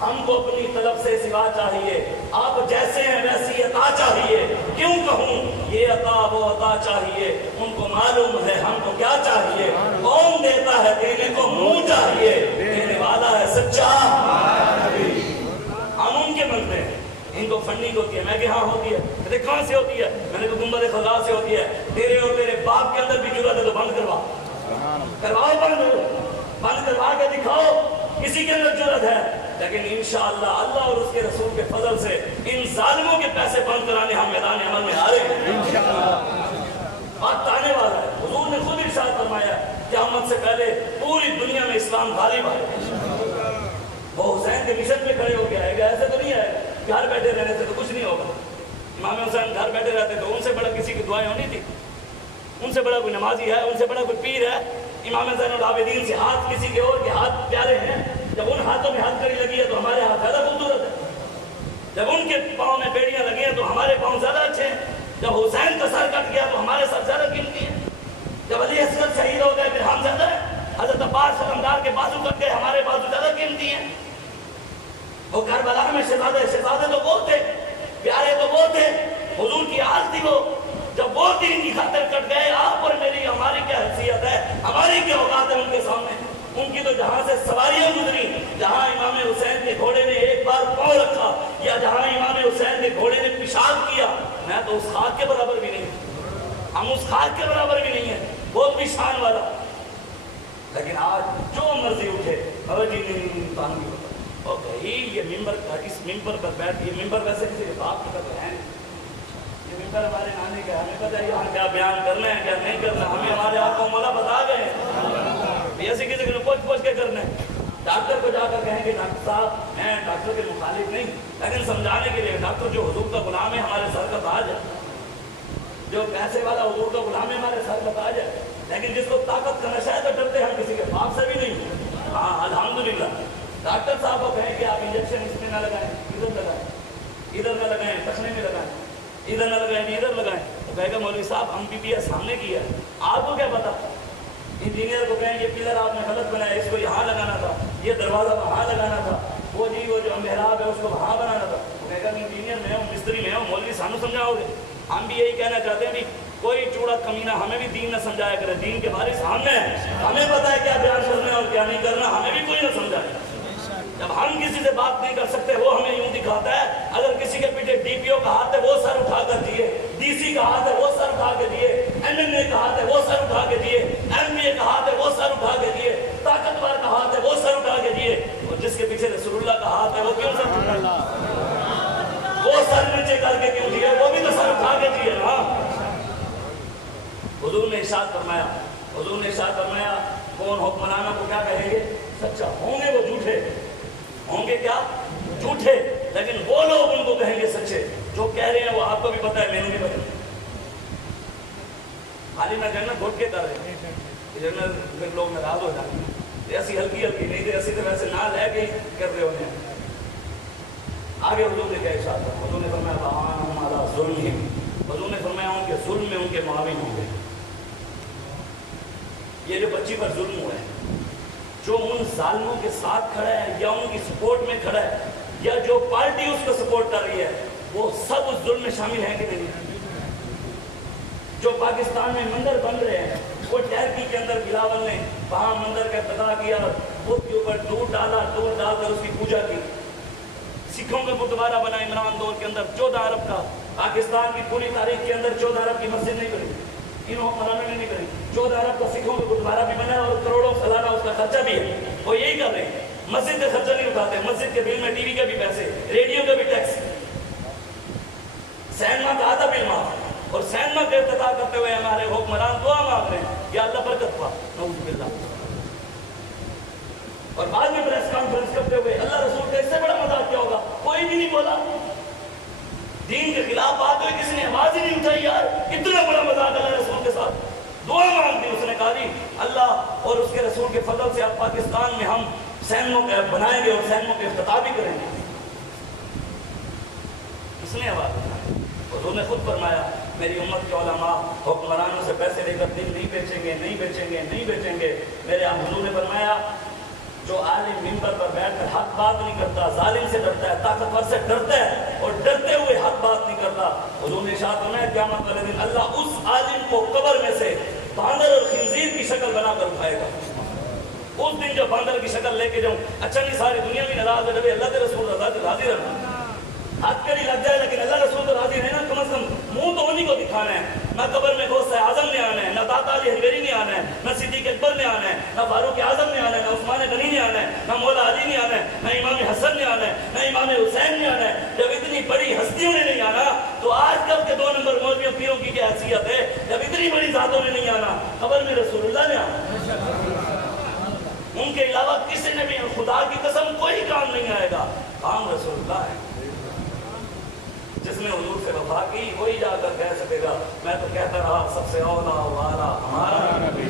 ہم کو اپنی طلب سے سوا چاہیے، آپ جیسے ہیں ویسی عطا چاہیے، کیوں کہوں یہ عطا وہ عطا چاہیے، ان کو معلوم ہے ہم کو کیا چاہیے، کون دیتا ہے دینے کو منہ چاہیے، دینے والا ہے سچا، ہم ان کے منتے ہیں، ان کو فنڈنگ ہوتی ہے، میں کہ ہاں ہوتی ہے، کہتے کہاں سے ہوتی ہے، میں نے کہا گنبد خزرہ سے ہوتی ہے، تیرے اور تیرے باپ کے اندر بھی جرأت ہے تو بند کرواؤ بند کروا کے دکھاؤ، کسی کے اندر جرأت ہے، لیکن انشاءاللہ اللہ اور اس کے رسول کے فضل سے ان ظالموں کے پیسے بند کرانے ہم میدان عمل میں آ رہے ہیں، وقت آنے والا ہے۔ حضور نے خود ارشاد فرمایا قیامت سے پہلے پوری دنیا میں اسلام غالب آئے، وہ حسین کے مشن پہ کھڑے ہو کے آئے گا، ایسے تو نہیں آئے گا گھر بیٹھے رہنے سے تو کچھ نہیں ہوگا۔ امام حسین گھر بیٹھے رہتے تو ان سے بڑا کسی کی دعائیں ہونی تھی، ان سے بڑا کوئی نمازی ہے، ان سے بڑا کوئی پیر ہے، امام زین العابدین سے ہاتھ کسی کے اور کے ہاتھ پیارے ہیں، جب ان ہاتھوں میں ہاتھ کڑی لگی ہے تو ہمارے ہاتھ زیادہ خوبصورت ہے، جب ان کے پاؤں میں بیڑیاں لگی ہیں تو ہمارے پاؤں زیادہ اچھے ہیں، جب حسین کا سر کٹ گیا تو ہمارے سر زیادہ قیمتی ہیں، جب علی اصغر شہید ہو گئے پھر ہم زیادہ ہیں، حضرت عباس علمدار کے بازو کٹ گئے ہمارے بازو زیادہ قیمتی ہیں. وہ کربلا میں شہزادے تو وہ تھے, پیارے تو وہ تھے, حضور کی آل تھی وہ. جب وہ دین کی خاطر کٹ گئے, آپ اور میری ہماری کیا حیثیت ہے, ہماری کیا اوقات ہے ان کے سامنے. ان کی تو جہاں سے سواریاں گزری, جہاں امام حسین کے گھوڑے نے ایک بار پاؤں رکھا, یا جہاں امام حسین کے گھوڑے نے پیشاب کیا, میں تو اس خاک کے برابر بھی نہیں, ہم اس خاک کے برابر بھی نہیں ہیں, بہت بھی شان والا. لیکن آج جو مرضی اٹھے, اور بھائی یہ ممبر, اس ممبر پر بیٹھ, یہ ممبر ویسے کسی کے باپ کا تو ہے نہیں, یہ ممبر ہمارے نانے کا, ہمیں پتہ ہے یہاں کیا بیان کرنا ہے کیا نہیں کرنا, ہمیں ہمارے آپ کو مولا بتا گئے ہیں, ایسے کسی کو پوچھ کے کرنا ہے. ڈاکٹر کو جا کر کہیں گے ڈاکٹر صاحب میں ڈاکٹر کے مخالف نہیں, لیکن سمجھانے کے لیے ڈاکٹر جو حضور کا غلام ہے ہمارے سر کا تاج ہے, جو پیسے والا حضور کا غلام ہے ہمارے سر کا تاج ہے, لیکن جس کو طاقت کا نشہ ہے تو ڈرتے ہم کسی کے باپ سے بھی نہیں. ہاں الحمدللہ. ڈاکٹر صاحب کو کہیں کہ آپ انجیکشن اس میں نہ لگائیں, ادھر لگائیں, ادھر نہ لگائیں, ٹخنے میں لگائیں, ادھر نہ لگائیں, ادھر لگائیں. وہ کہے گا مولوی صاحب ہم PPS سامنے کیا ہے, آپ کو کیا پتا. انجینئر کو کہیں یہ پلر آپ نے غلط بنایا, اس کو یہاں لگانا تھا, یہ دروازہ وہاں لگانا تھا, وہ جی وہ جو محراب ہے اس کو وہاں بنانا تھا. وہ کہے گا انجینئر میں ہوں, مستری میں ہوں, مولوی سانو سمجھاؤ گے. ہم بھی یہی کہنا چاہتے ہیں بھی کوئی چوڑا کمینہ ہمیں بھی دین نہ سمجھایا کرے, دین کے بارے سامنے ہے, ہمیں پتا ہے کیا بیان کرنا ہے اور کیا نہیں کرنا, ہمیں بھی کوئی نہ سمجھائے. جب ہم کسی سے بات نہیں کر سکتے وہ ہمیں یوں دکھاتا ہے, اگر کسی کے پیچھے DPO کا ہاتھ ہے وہ سر اٹھا کر دیے, DC کا ہاتھ ہے وہ سر اٹھا کے دیے, MMA کا ہاتھ ہے وہ سر اٹھا کے دیے, MBA کا ہاتھ ہے وہ سر اٹھا کے دیے, طاقتور کا ہاتھ ہے وہ سر اٹھا کے دیے, اور جس کے پیچھے رسول اللہ کا ہاتھ ہے وہ کیوں سر اٹھا, وہ سر نیچے کر کے کیوں دیے, وہ بھی تو سر اٹھا کے دیے نا. حضور نے ارشاد فرمایا, حضور نے ارشاد فرمایا کون حکمرانوں کو کیا کہیں گے, سچا. ہوں گے وہ جھوٹے, ہوں گے کیا جھوٹے, لیکن وہ لوگ ان کو کہیں گے سچے. جو کہہ رہے ہیں وہ آپ کو بھی پتا ہے, میں نے بھی پتا. خالی میں کہنا گھٹ کے کر رہے ہیں, پھر لوگ ناراض ہو جائیں گے, ایسی ہلکی ہلکی نہیں تھے, ایسی تو ویسے نہ لے کے کر رہے ہونے. آگے حضور نے کیا ارشاد کیا, حضور نے فرمایا ہمارا ظلم ہی, حضور نے فرمایا ان کے ظلم میں ان کے معاون ہوں گے. یہ جو بچی پر ظلم ہوا ہے, جو ان ظالموں کے ساتھ کھڑا ہے یا ان کی سپورٹ میں کھڑا ہے یا جو پارٹی اس کو سپورٹ کر رہی ہے, وہ سب اس ظلم میں شامل ہیں کہ نہیں. جو پاکستان میں مندر بن رہے ہیں, وہ ٹیرکی کے اندر بلاول نے وہاں مندر کا افتتاح کیا, بدھ کے اوپر دودھ ڈالا, دودھ ڈال کر اس کی پوجا کی. سکھوں کا گردوارہ بنا عمران دور کے اندر 14 ارب کا, پاکستان کی پوری تاریخ کے اندر 14 ارب کی مسجد نہیں بنی, انہوں حکمرانوں نے نہیں کری. 14 ارب کا سکھوں کا گردوارہ بھی بنا اور کروڑوں سالانہ اس کا خرچہ بھی ہے, وہ یہی کر رہے ہیں. مسجد کا خرچہ نہیں اٹھاتے, مسجد کے بل میں TV کے بھی پیسے, ریڈیو کے بھی ٹیکس, سینما کا آدھا بل معاف. اور سینما کا افتتاح کرتے ہوئے ہمارے حکمران دعا مانگ رہے ہیں یا اللہ برکت پا, نعوذ باللہ. اور بعد میں پریس کانفرنس کرتے ہوئے اللہ رسول کا اس سے بڑا مذاق کیا ہوگا, کوئی بھی نہیں بولا. دین کے خلاف بات ہوئی, کسی نے آواز ہی نہیں اٹھائی. یار اتنا بڑا مذاق اللہ رسول کے ساتھ. دعا مانگتی, اس نے کہا جی اللہ اور اس کے رسول کے فضل سے اب پاکستان میں ہم سینموں کے بنائیں گے اور سینموں کے افتتاح بھی کریں گے. کس نے آواز اٹھائی؟ حضور نے خود فرمایا میری امت کے علماء حکمرانوں سے پیسے لے کر دل نہیں بیچیں گے, نہیں بیچیں گے, نہیں بیچیں گے. میرے حضور نے فرمایا جو عالم منبر پر بیٹھ کر حق بات نہیں کرتا, ظالم سے ڈرتا ہے, طاقتور سے ڈرتا ہے اور ڈرتے ہوئے حق بات نہیں کرتا, حضور نے ارشاد فرمایا قیامت والے دن اللہ اس عالم کو قبر میں سے باندر اور خنزیر کی شکل بنا کر اٹھائے گا. اس دن جو باندر کی شکل لے کے جاؤں, اچھا نہیں ساری دنیا بھی ناراض ہے, اللہ کے رسول راضی رہنا, ہاتھ کڑی لگ جائے لیکن اللہ رسول تو راضی رہنا, کم از کم منہ تو انہیں کو دکھانا ہے. نہ قبر میں غوث اعظم نے آنا ہے, نہ داتا علی حنبری نے آنا ہے, نہ صدیق اکبر نے آنا ہے, نہ فاروق اعظم نے آنا ہے, نہ عثمان غنی نے آنا ہے, نہ مولا علی نے آنا ہے, نہ امام حسن نے آنا ہے, نہ امام حسین نے آنا ہے. جب اتنی بڑی ہستیوں نے نہیں آنا تو آج کل کے 2 نمبر مولویوں پیروں کی کیا حیثیت ہے. جب اتنی بڑی ذاتوں نے نہیں آنا, قبر میں رسول اللہ نے آنا. ان کے علاوہ کسی نے بھی خدا کی قسم کوئی کام نہیں آئے گا, کام رسول اللہ ہے. جس نے حضور سے وفا کی وہی جا کر کہہ سکے گا میں تو کہتا رہا سب سے اولا والا ہمارا نبی,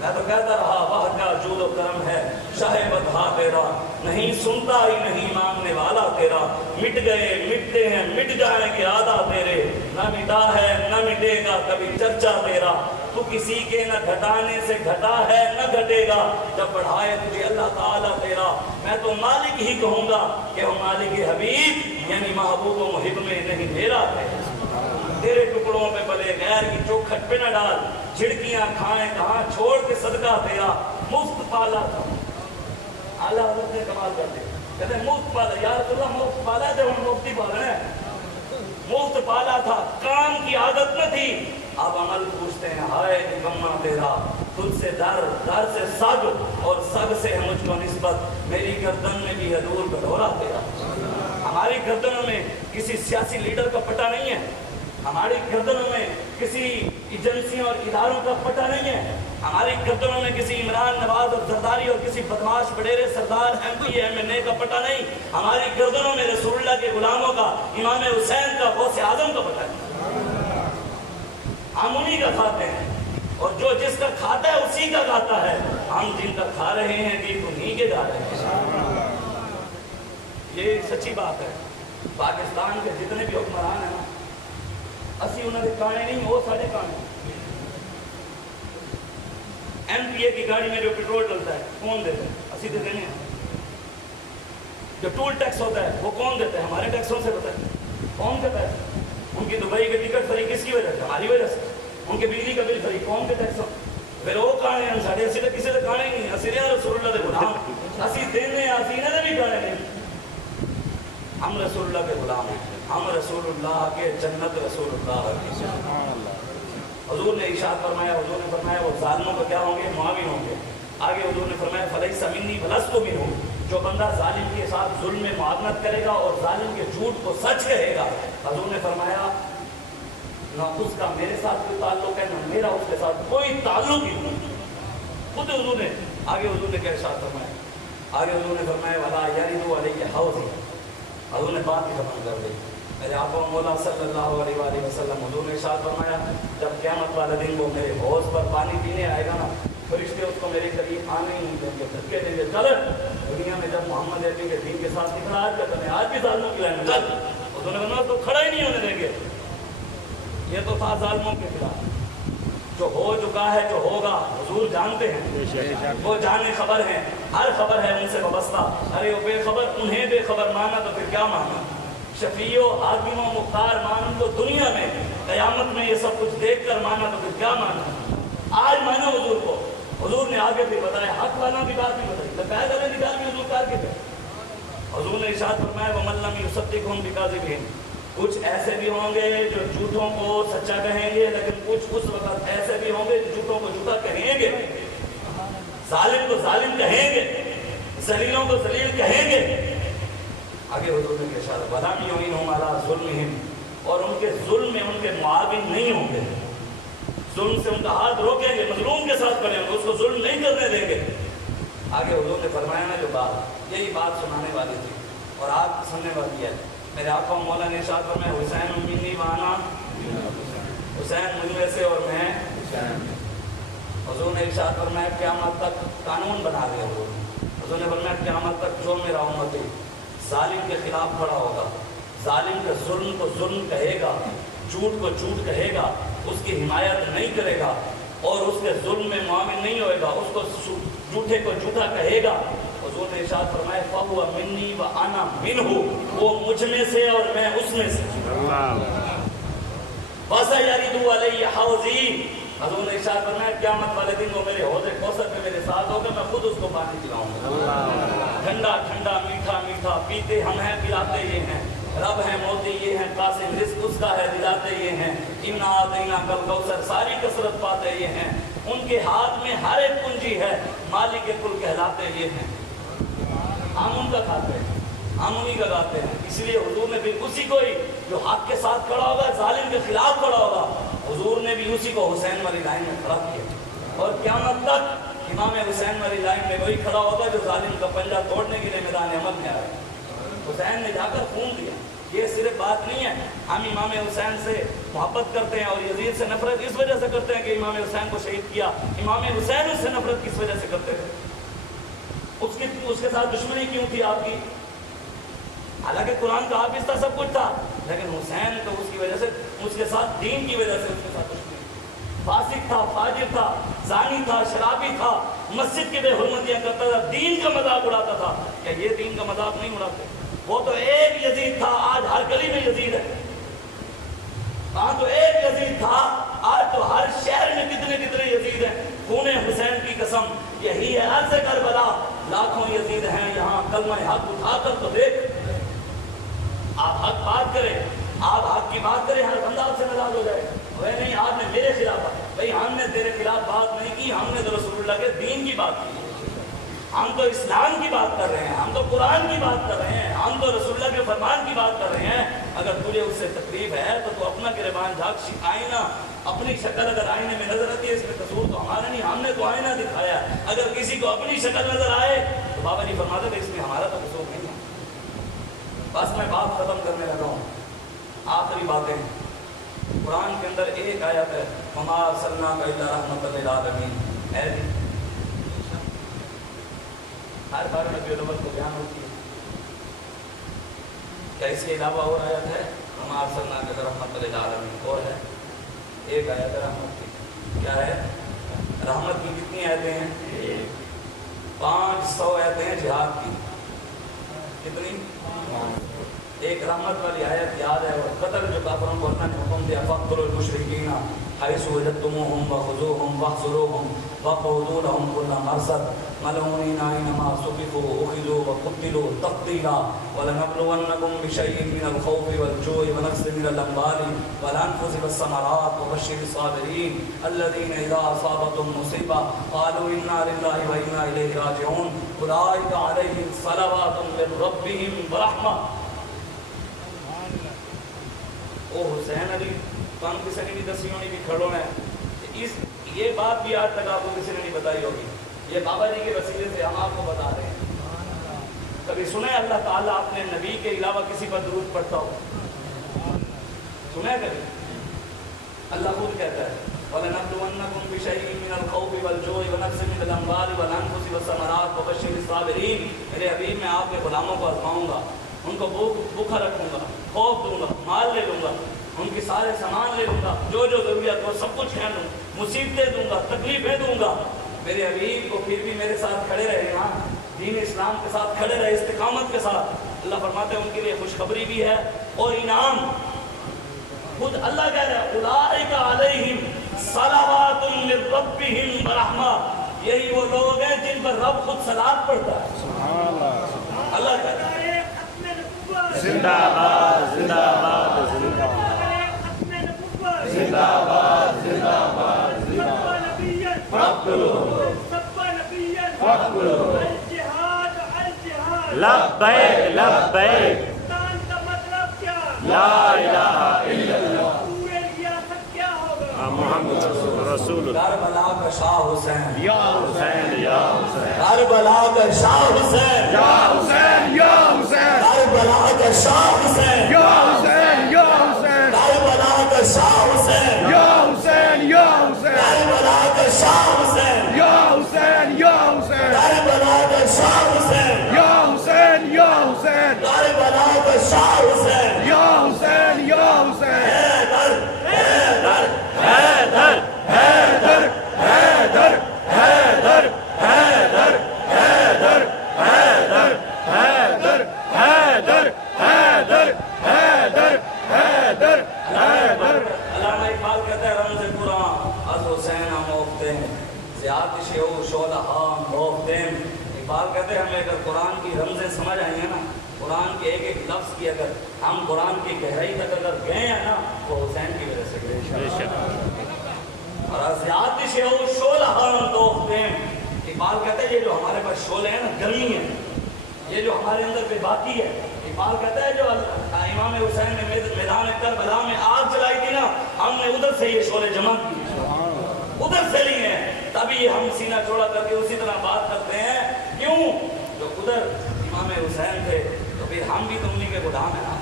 میں تو کہتا رہا واہ کیا جود و کرم ہے شاہ بدھا تیرا, نہیں سنتا ہی نہیں مانگنے والا تیرا. مٹ گئے مٹتے ہیں مٹ جائیں گے آدھا تیرے, نہ مٹا ہے نہ مٹے گا کبھی چرچا تیرا. تو کسی کے نہ گھٹانے سے گھٹا ہے نہ گھٹے گا, جب بڑھائے تجھے اللہ تعالیٰ تیرا. میں تو مالک ہی کہوں گا کہ وہ مالک حبیب یعنی محبوب و محب میں نہیں میرا ہے۔ تیرے ٹکڑوں پہ بلے غیر کی چوکھٹ پہ نہ ڈال، جھڑکیاں کھائیں کہاں چھوڑ کے صدقہ تیرا مفت پالا تھا۔ اعلیٰ حضرت نے کمال کر دیا، کہتے ہیں مفت پالا، یا رسول اللہ مفت پالا تھے، ہم مفتی پالا ہے، مفت پالا تھا، کام کی عادت نہ تھی۔ اب عمل پوچھتے ہیں، ہائے نکما تیرا، تجھ سے در، در سے سگ، اور سگ سے ہے مجھ کو نسبت، میری گردن میں بھی ہے دور کٹورا تیرا۔ ہماری گردنوں میں کسی سیاسی لیڈر کا پٹا نہیں ہے، ہماری گردنوں میں کسی ایجنسیوں اور اداروں کا پٹا نہیں ہے، ہماری گردنوں میں کسی عمران نواز اور زرداری اور کسی بدماش بڈیرے سردار MPA کا پٹا نہیں، ہماری گردنوں میں رسول اللہ کے غلاموں کا، امام حسین کا، غوث اعظم کا پٹا ہے۔ ہم انہی کا کھاتے ہیں، اور جو جس کا کھاتا ہے اسی کا کھاتا ہے، ہم جن کا کھا رہے ہیں گیت انہی کے گا رہے ہیں۔ یہ سچی بات ہے۔ پاکستان کے جتنے بھی حکمران ہیں نا، اسی انہوں نے کانے نہیں، وہ سارے کانے۔ MPA کی گاڑی میں جو پیٹرول ڈلتا ہے کون دیتا ہے؟ اسی تو دینے ہیں۔ جو ٹول ٹیکس ہوتا ہے وہ کون دیتا ہے؟ ہمارے ٹیکسوں سے ہوتا ہے۔ کون دیتا ہے؟ ان کی دبئی کے ٹکٹ فری کس کی وجہ سے؟ ہماری وجہ سے۔ ان کے بجلی کا بل فری کون کے ٹیکس؟ پھر وہ کانے ہیں ساڑھے، اسی تو کسی تو کانے ہی نہیں، اسی نے رسول اللہ کے غلام، اسی دینے ہیں، اسی نے بھی کانے نہیں۔ ہم رسول اللہ کے غلام ہیں، ہم رسول اللہ کے جنت رسول اللہ کی۔ حضور نے ارشاد فرمایا، حضور نے فرمایا وہ ظالموں کو کیا ہوں گے؟ معاون ہوں گے۔ آگے حضور نے فرمایا فلیس منی ولست منہ، جو بندہ ظالم کے ساتھ ظلم میں معاونت کرے گا اور ظالم کے جھوٹ کو سچ کہے گا، حضور نے فرمایا نہ اس کا میرے ساتھ کوئی تعلق ہے، نہ میرا اس کے ساتھ کوئی تعلق ہی نہیں۔ خود حضور نے آگے حضور نے کیا ارشاد فرمایا؟ آگے حضور نے فرمایا ولا یرد علیہ حوضی، حضور نے بات ہی ختم کر دی۔ میرے آقا مولا صلی اللہ علیہ وآلہ وسلم، حضور نے ارشاد فرمایا جب قیامت والے دن وہ میرے حوض پر پانی پینے آئے گا نا، فرشتے اس کو میرے قریب آنے ہی نہیں دیں گے، دھکے دیں گے، چل دنیا میں جب محمد عربی کے دین کے ساتھ نکلا، آج کرتے ہیں، آج بھی ظالموں کی لائن میں چل، حضور نے فرمایا اس کو کھڑا ہی نہیں ہونے دیں گے۔ یہ تو تھا ظالموں کے خلاف، جو ہو چکا ہے، جو ہوگا حضور جانتے ہیں، وہ جانے خبر ہیں، ہر خبر ہے ان سے وابستہ۔ ارے وہ بے خبر، انہیں بے خبر مانا تو پھر کیا مانا؟ شفیع و حاکم و مختار مان تو دنیا میں، قیامت میں یہ سب کچھ دیکھ کر مانا تو پھر کیا مانا؟ آج مانو حضور کو۔ حضور نے آگے بھی بتایا، حق والا بھی بات بھی بتائی، لبیک علیہ نکال بھی حضور کار کے تھے۔ حضور نے ارشاد فرمایا وَمَن لَّمْ يُصَدِّقْهُمْ بِكَاذِبِهِمْ، کچھ ایسے بھی ہوں گے جو جھوٹوں کو سچا کہیں گے، لیکن کچھ اس وقت ایسے بھی ہوں گے جو جھوٹوں کو جھوٹا کہیں گے، ظالم کو ظالم کہیں گے، ذلیلوں کو ذلیل کہیں گے۔ آگے حضور نے ارشاد وَلَمْ يُعِنْهُمْ عَلَىٰ ظُلْمِهِمْ، اور ان کے ظلم میں ان کے معاون نہیں ہوں گے، ظلم سے ان کا ہاتھ روکیں گے، مظلوم کے ساتھ کھڑے ہوں گے، اس کو ظلم نہیں کرنے دیں گے۔ آگے حضور نے فرمایا نا جو بات، یہی بات سنانے والی تھی اور آپ سننے والی ہے۔ میرے آقا مولا نے ارشاد فرمایا حسین منی وانا، حسین مجھ میں سے اور میں حسین۔ حضور نے ارشاد فرمایا قیامت تک قانون بنا دیا۔ حضور نے فرمایا قیامت تک جو میرا امتی ظالم کے خلاف کھڑا ہوگا، ظالم کے ظلم کو ظلم کہے گا، جھوٹ کو جھوٹ کہے گا، اس کی حمایت نہیں کرے گا اور اس کے ظلم میں معاون نہیں ہوئے گا، اس کو جھوٹے کو جھوٹا کہے گا، حضور نے ارشاد فرمایا فَهُوَ مِنِّي وَأَنَا مِنْهُ، وہ مجھ میں سے اور میں اس میں سے۔ وَسَيَرِدُ عَلَيَّ حَوْضِي، حضور نے ارشاد فرمایا قیامت والے دن وہ میرے حوض کوثر میں میرے ساتھ ہوگا، میں خود اس کو پانی پلاؤں گا، ٹھنڈا ٹھنڈا میٹھا میٹھا، پیتے ہم ہیں پلاتے یہ ہیں، رب ہیں موتی یہ ہیں، قاسم رزق اس کا ہے دلاتے یہ ہیں، اِنَّا أَعْطَيْنَاكَ الْكَوْثَرَ ساری کثرت پاتے یہ ہیں، ان کے ہاتھ میں ہر ایک کنجی ہے، مالک کل کہلاتے یہ ہیں۔ ہم ان کا کھاتے ہیں، ہم انہی کا گاتے ہیں۔ اس لیے حضور نے بھی اسی کو ہی جو حق کے ساتھ کھڑا ہوگا، ظالم کے خلاف کھڑا ہوگا، حضور نے بھی اسی کو حسین والی لائن میں کھڑا کیا، اور قیامت تک امام حسین والی لائن میں وہی کھڑا ہوگا جو ظالم کا پنجہ توڑنے کے لیے میدان عمل میں آئے۔ حسین نے جا کر خون دیا۔ یہ صرف بات نہیں ہے ہم امام حسین سے محبت کرتے ہیں اور یزید سے نفرت اس وجہ سے کرتے ہیں کہ امام حسین کو شہید کیا، امام حسین اس سے نفرت کس وجہ سے کرتے تھے؟ اس کے ساتھ دشمنی کیوں تھی آپ کی؟ حالانکہ قرآن کا حافظ تھا، سب کچھ تھا، لیکن حسین تو اس کی وجہ سے، اس کے ساتھ دین کی وجہ سے اس کے ساتھ دشمنی۔ فاسق تھا، فاجر تھا، زانی تھا، شرابی تھا، مسجد کی بے حرمتیاں کرتا تھا، دین کا مذاق اڑاتا تھا. کیا یہ دین کا مذاق نہیں اڑاتے؟ وہ تو ایک یزید تھا، آج ہر گلی میں یزید ہے. وہاں تو ایک یزید تھا، آج تو ہر شہر میں کتنے کتنے یزید ہیں. خون حسین کی قسم یہی ہے عرض کربلا، لاکھوں یزید ہیں یہاں. کلمہ حق اٹھا کر تو دیکھ. آپ حق بات کریں، آپ حق کی بات کریں، ہر بندہ آپ سے ناراض ہو جائے. وہ نہیں آپ نے میرے خلاف بات، بھائی ہم نے تیرے خلاف بات نہیں کی، ہم نے تو رسول اللہ کے دین کی بات کی. ہم تو اسلام کی بات کر رہے ہیں، ہم تو قرآن کی بات کر رہے ہیں، ہم تو رسول اللہ کے فرمان کی بات کر رہے ہیں. اگر تجھے اس سے تکلیف ہے تو اپنا گریبان جھانک، آئینہ اپنی شکل اگر آئینے میں نظر آتی ہے اس میں قصور تو ہمارا نہیں، ہم نے تو آئینہ دکھایا. اگر کسی کو اپنی شکل نظر آئے تو بابا جی فرماتے تھے اس میں ہمارا تو قصور نہیں ہے. بس میں بات ختم کرنے لگا ہوں. آخری باتیں قرآن کے اندر ایک آیت ہے، وما ارسلناک الا رحمۃ للعالمین. ہے جی ہر بار نبی الاول کو بیان ہوتی ہے. کیا اس کے علاوہ اور آیت ہے؟ وما ارسلناک الا رحمۃ للعالمین. اور ہے ایک آیت ہے رحمت کی. کیا ہے؟ رحمت کی کتنی آیتیں ہیں؟ 500 آیتیں ہیں جہاد کی. کتنی؟ ایک رحمت والی آیت یاد ہے. اور قتل جو کافروں کو اللہ نے حکم دیا، فاقتلوا المشرکین حیث وجدتموہم وخذوہم واحصروہم واقعدوا لهم كل مرصد ملعونین اینما ثقفوا اخذوا وقتلوا تقتیلا ولنبلونکم بشیء من الخوف والجوع ونقص من الاموال والانفس والثمرات وبشر الصابرین الذین اذا اصابتهم مصیبہ قالوا انا للہ وانا الیہ راجعون اولئک علیہم صلوات من ربہم ورحمہ. او حسین علی تو ہم کسی نے بھی دسی ہونی بھی کھڑوں ہے. یہ بات بھی آج تک آپ کو کسی نے نہیں بتائی ہوگی. یہ بابا جی کے وسیلے سے ہم آپ کو بتا رہے ہیں. کبھی سنے اللہ تعالیٰ اپنے نبی کے علاوہ کسی پر درود پڑھتا ہو؟ سنے کبھی؟ اللہ خود کہتا ہے وَلَنَبْلُوَنَّكُمْ بِشَيْءٍ مِّنَ الْخَوْفِ وَالْجُوعِ وَنَقْصٍ مِّنَ الْأَمْوَالِ وَالْأَنفُسِ وَالثَّمَرَاتِ وَبَشِّرِ الصَّابِرِينَ. میرے حبیب میں آپ کے غلاموں کو آزماؤں گا، ان کو بھوکا رکھوں گا، خوف دوں گا، مال لے لوں گا، ان کی سارے سامان لے لوں گا، جو جو ضروریات ہو سب کچھ کہہ لوں، مصیبتیں دوں گا، تکلیفیں دوں گا. میرے حبیب کو پھر بھی میرے ساتھ کھڑے رہے نا، دین اسلام کے ساتھ کھڑے رہے، استقامت کے ساتھ. اللہ فرماتے ہیں ان کے لیے خوشخبری بھی ہے اور انعام. خود اللہ کہہ رہا ہے اولئک علیہم صلوات من ربہم ورحمہ. یہی وہ لوگ ہیں جن پر رب خود صلوات پڑھتا ہے. اللہ کہہ رہا ہے زندہ باد زندہ باد زندہ باد زندہ باد زندہ باد زندہ لبیک لبیک لا الہ الا اللہ محمد رسول اللہ. کربلا کا شاہ حسین، یا حسین یا حسین کربلا کا شاہ حسین، یا حسین یا حسین کربلا کا شاہ حسین، یا حسین یا حسین کربلا کا شاہ حسین، یا حسین یا حسین کربلا کا شاہ حسین، یا حسین یا حسین کربلا کا شاہ حسین، یا حسین یا حسین کربلا کا شاہ حسین. یا حسین یا حسین حیدر حیدر حیدر حیدر حیدر حیدر حیدر حیدر حیدر حیدر حیدر حیدر حیدر حیدر حیدر. علامہ اقبال کہتا ہے رمز قرآن از حسین موفتیم زیاد شیو شولہا موفتیم. اقبال کہتے ہیں ہمیں اگر قرآن کی رمزیں سمجھ آئی ہیں نا، قرآن کے ایک ایک لفظ کی اگر ہم قرآن کی گہرائی تک اگر گئے ہیں نا، وہ حسین کی وجہ سے گئے. اور زیاد شیو شولہا موفتیم. اقبال کہتے ہیں یہ جو ہمارے پاس شعلے ہیں نا، گرمی ہے، یہ جو ہمارے اندر بے باکی ہے. اقبال کہتا ہے جو امام حسین نے میدان کربلا میں آگ جلائی تھی نا، ہم نے ادھر سے یہ شعلے جمع کیے، ادھر سے لیے ہیں. تبھی ہم سینہ چوڑا کر کے اسی طرح بات کرتے ہیں. کیوں؟ جو ادھر امام حسین تھے تو پھر ہم بھی تو انہیں کے غلام ہیں نا.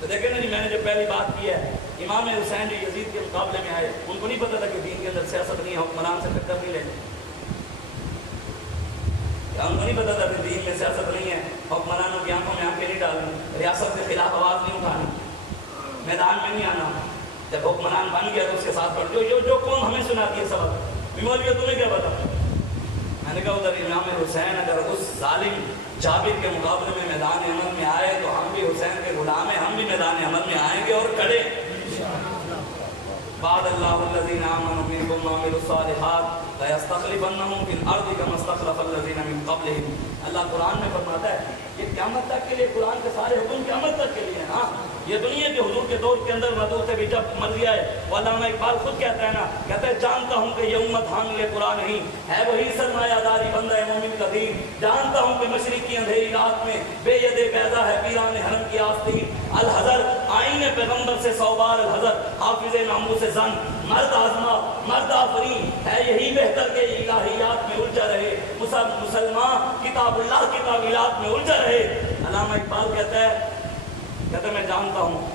تو دیکھیں نا جی، میں نے جو پہلی بات کی ہے، امام حسین جو یزید کے مقابلے میں آئے، ان کو نہیں پتا تھا کہ دین کے اندر سیاست نہیں ہے، حکمران سے ٹکر نہیں لینی. ہم کو نہیں پتا تھا کہ دین میں سیاست نہیں ہے، حکمرانوں کی آنکھوں میں آنکھیں نہیں ڈالنی، ریاست کے خلاف آواز نہیں اٹھانی، میدان میں نہیں آنا. جب حکمران بن گیا تو اس کے ساتھ پڑھ جو کون ہمیں سنا دیے سبق، مولوی تمہیں کیا پتا؟ میں نے کہا ادھر امام حسین اگر اس ظالم جابر کے مقابلے میں میدان عمل میں آئے تو ہم بھی حسین کے غلام ہیں، ہم بھی میدان عمل میں آئیں گے اور کھڑے. بعد اللہ الذین آمنوا منکم وعملوا الصالحات لیستخلفنہم فی الارض کما استخلف الذین من قبلہم. اللہ قرآن میں فرماتا ہے یہ قیامت تک کے لیے، قرآن کے سارے حکم قیامت تک کے لیے. ہاں یہ دنیا کے حضور کے دور کے اندر محدود ہے، جب مر گیا ہے. علامہ اقبال خود کہتا ہے نا، کہتا ہے جانتا ہوں کہ یہ امت حامل قرآن نہیں ہے، وہی سرمایہ داری بندہ ہے مومن قدیم. جانتا ہوں کہ مشرق کی اندھیری رات میں بے ید پیدا ہے پیران حرم کی آستین. الحذر آئین پیغمبر سے 100 بار الحذر، حافظ ناموس زن، مرد آزما مرد آفرین ہے یہی بہتر کہ الہیات میں الجھا رہے مسلمان کتاب اللہ کی تعویلات میں الجھا رہے. علامہ اقبال کہتا ہے میں جانتا ہوں.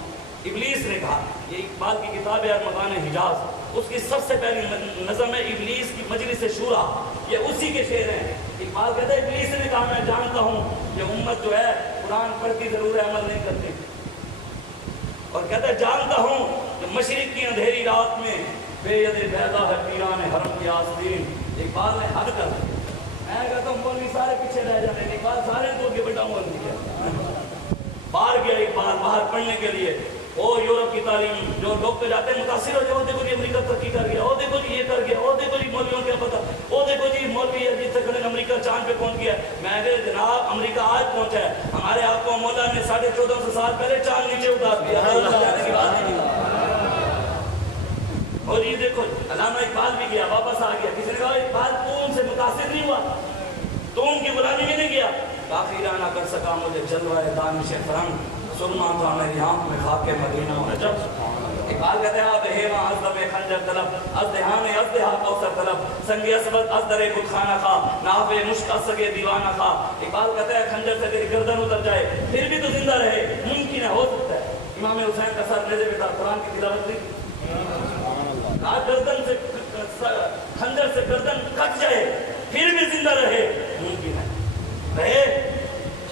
ابلیس نے کہا، یہ اقبال کی کتاب ہے ارمغان حجاز، اس کی سب سے پہلی نظم ہے ابلیس کی مجلس شورا، یہ اسی کے شعر ہیں. اقبال کہتا ہے ابلیس نے کہا میں جانتا ہوں یہ امت جو ہے قرآن پڑھتی ضرور ہے عمل نہیں کرتی. اور کہتا ہے جانتا ہوں کہ مشرق کی اندھیری رات میں بے ید پیدا ہے پیران حرم کی آستین. اقبال نے حد کر دیا. میں کہتا ہوں مولوی سارے پیچھے رہ جاتے ہیں، اقبال سارے تو کے بیٹا مولوی کیا باہر گیا اقبال باہر پڑھنے کے لیے. اور یورپ کی تعلیم جو لوگ تو جاتے ہیں متاثر ہو جاؤ، دیکھو جی امریکہ ترقی کر گیا، او دیکھو جی یہ کر گیا، او دیکھو جی مولویوں کیا پتا، او دیکھو جی مولوی عجیب سے کھڑے امریکہ چاند پہ پہنچ گیا. میں کہا جناب امریکہ آج پہنچا ہے، ہمارے آپ کو مولا نے 1450 سال پہلے چاند نیچے اتار دیا. جانے کی بات نہیں. اور یہ دیکھو علامہ اقبال بھی گیا واپس آ گیا. کسی نے کہا اقبال تو ان سے متاثر نہیں ہوا، تو ان کی غلامی میں نہیں گیا. کافی نہ کر سکا مجھے جلوہ دانش فرنگ، سرما تھا میری آنکھ میں خاک مدینہ نجف. اقبال کہتے ہیں آب ہیواں از دم خنجر طلب، از دہان از دہا کوثر طلب، سنگ اسود از در خود خانہ خا، ناف مشک از سگے دیوانہ خا. اقبال کہتے ہیں خنجر سے تیری گردن اتر جائے پھر بھی تو زندہ رہے، ممکن ہے ہو سکتا ہے. امام حسین کا سر نیزے پہ تھا، قرآن کی تلاوت نہیں. گردن سے خنجر سے گردن کٹ جائے پھر بھی زندہ رہے، ممکن ہے رہے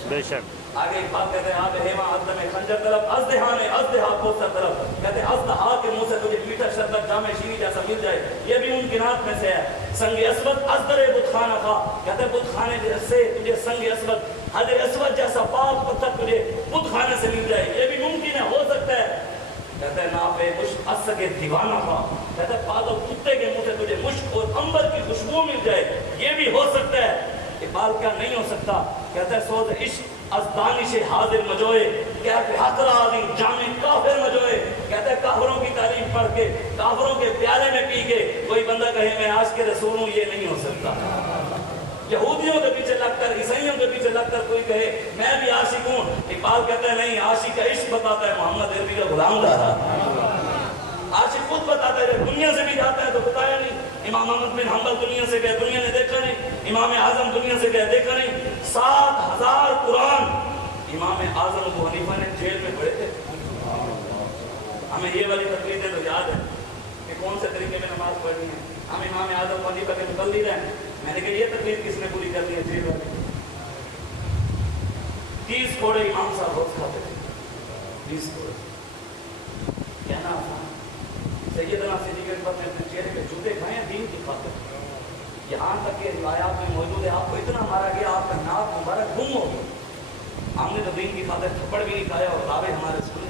بے شک. آگے اقبال کہتے ہیں آب ہیواں از دم خنجر طلب، از دہان از دہا کوثر طلب. کہتے ہیں از دہا کے منہ سے تجھے میٹھا شربت جام شیریں جیسا مل جائے، یہ بھی ممکنات میں سے ہے. سنگ اسود از در بت خانہ خا، کہتے ہیں بت خانے سے تجھے سنگ اسود حجر اسود جیسا پاک پتھر تجھے بت خانے سے مل جائے، یہ بھی ممکن ہے ہو سکتا ہے. کہتے ہیں ناف مشک از سگے دیوانہ خا، کہتے ہیں پاگل کتے کے منہ سے تجھے مشک اور عنبر کی خوشبو مل جائے، یہ بھی ہو سکتا ہے. اقبال کیا نہیں ہو سکتا؟ کہتا ہے سوز عشق از دانش حاضر مجوئے، کیا کہ حقر آدھی جامع کافر مجوئے. کہتا ہے کافروں کی تعلیم پڑھ کے کافروں کے پیالے میں پی کے کوئی بندہ کہے میں عاشق رسول ہوں، یہ نہیں ہو سکتا. یہودیوں کے پیچھے لگ کر عیسائیوں کے پیچھے لگ کر کوئی کہے میں بھی عاشق ہوں، اقبال کہتا ہے نہیں، عاشق کا عشق بتاتا ہے محمد عربی کا غلام دارا. عاشق خود بتاتا ہے دنیا سے بھی جاتا ہے تو بتایا نہیں. امام احمد بن حنبل دنیا سے گئے، دنیا نے دیکھا نہیں. امام اعظم دنیا سے گئے، دیکھا نہیں. 7000 قرآن امام اعظم ابو حنیفہ نے جیل میں پڑھے تھے. ہمیں یہ والی تقریریں تو یاد ہے کہ کون سے طریقے میں نماز پڑھنی ہے. ہم امام اعظم ابو حنیفہ کے مقلد ہیں. میں نے کہا یہ تقریر کس نے پوری کرنی ہے جیل والی؟ 30 کوڑے امام صاحب روز کھاتے تھے. 20 کوڑے کہنا آسان. سیدنا صدیق اکبر نے اپنے چہرے پہ جوتے کھائے ہیں دین کی خاطر. یہاں تک کہ روایات میں موجود ہے آپ کو اتنا مارا گیا آپ کا ناک مبارک گم ہو گیا. ہم نے تو دین کی خاطر تھپڑ بھی نہیں کھایا اور دعوے ہمارے سنے.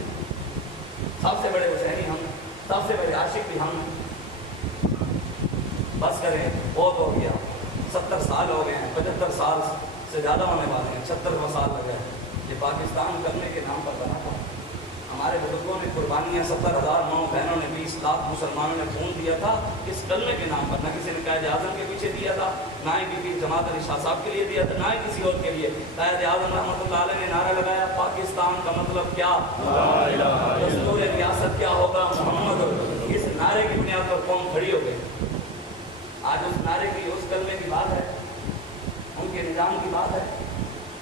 سب سے بڑے حسینی ہم، سب سے بڑے عاشق بھی ہم. بس کریں بہت ہو گیا. 70 سال ہو گئے ہیں، 75 سال سے زیادہ ہونے والے ہیں، 76 سال لگ گئے. یہ پاکستان کرنے کے نام پر بنا تھا. ہمارے بزرگوں نے قربانیاں 70,000 ماں بہنوں نے 20 لاکھ مسلمانوں نے خون دیا تھا اس کلمے کے نام پر. نہ کسی نے قائد اعظم کے پیچھے دیا تھا، نہ ہی کسی جماعت علی شاہ صاحب کے لیے دیا تھا، نہ ہی کسی اور کے لیے. قائد اعظم رحمۃ اللہ علیہ نے نعرہ لگایا پاکستان کا مطلب کیا، دستور ریاست کیا ہوگا محمد. اس نعرے کی بنیاد پر قوم کھڑی ہو گئی. آج اس نعرے کی اس کلمے کی بات ہے، ان کے نظام کی بات ہے.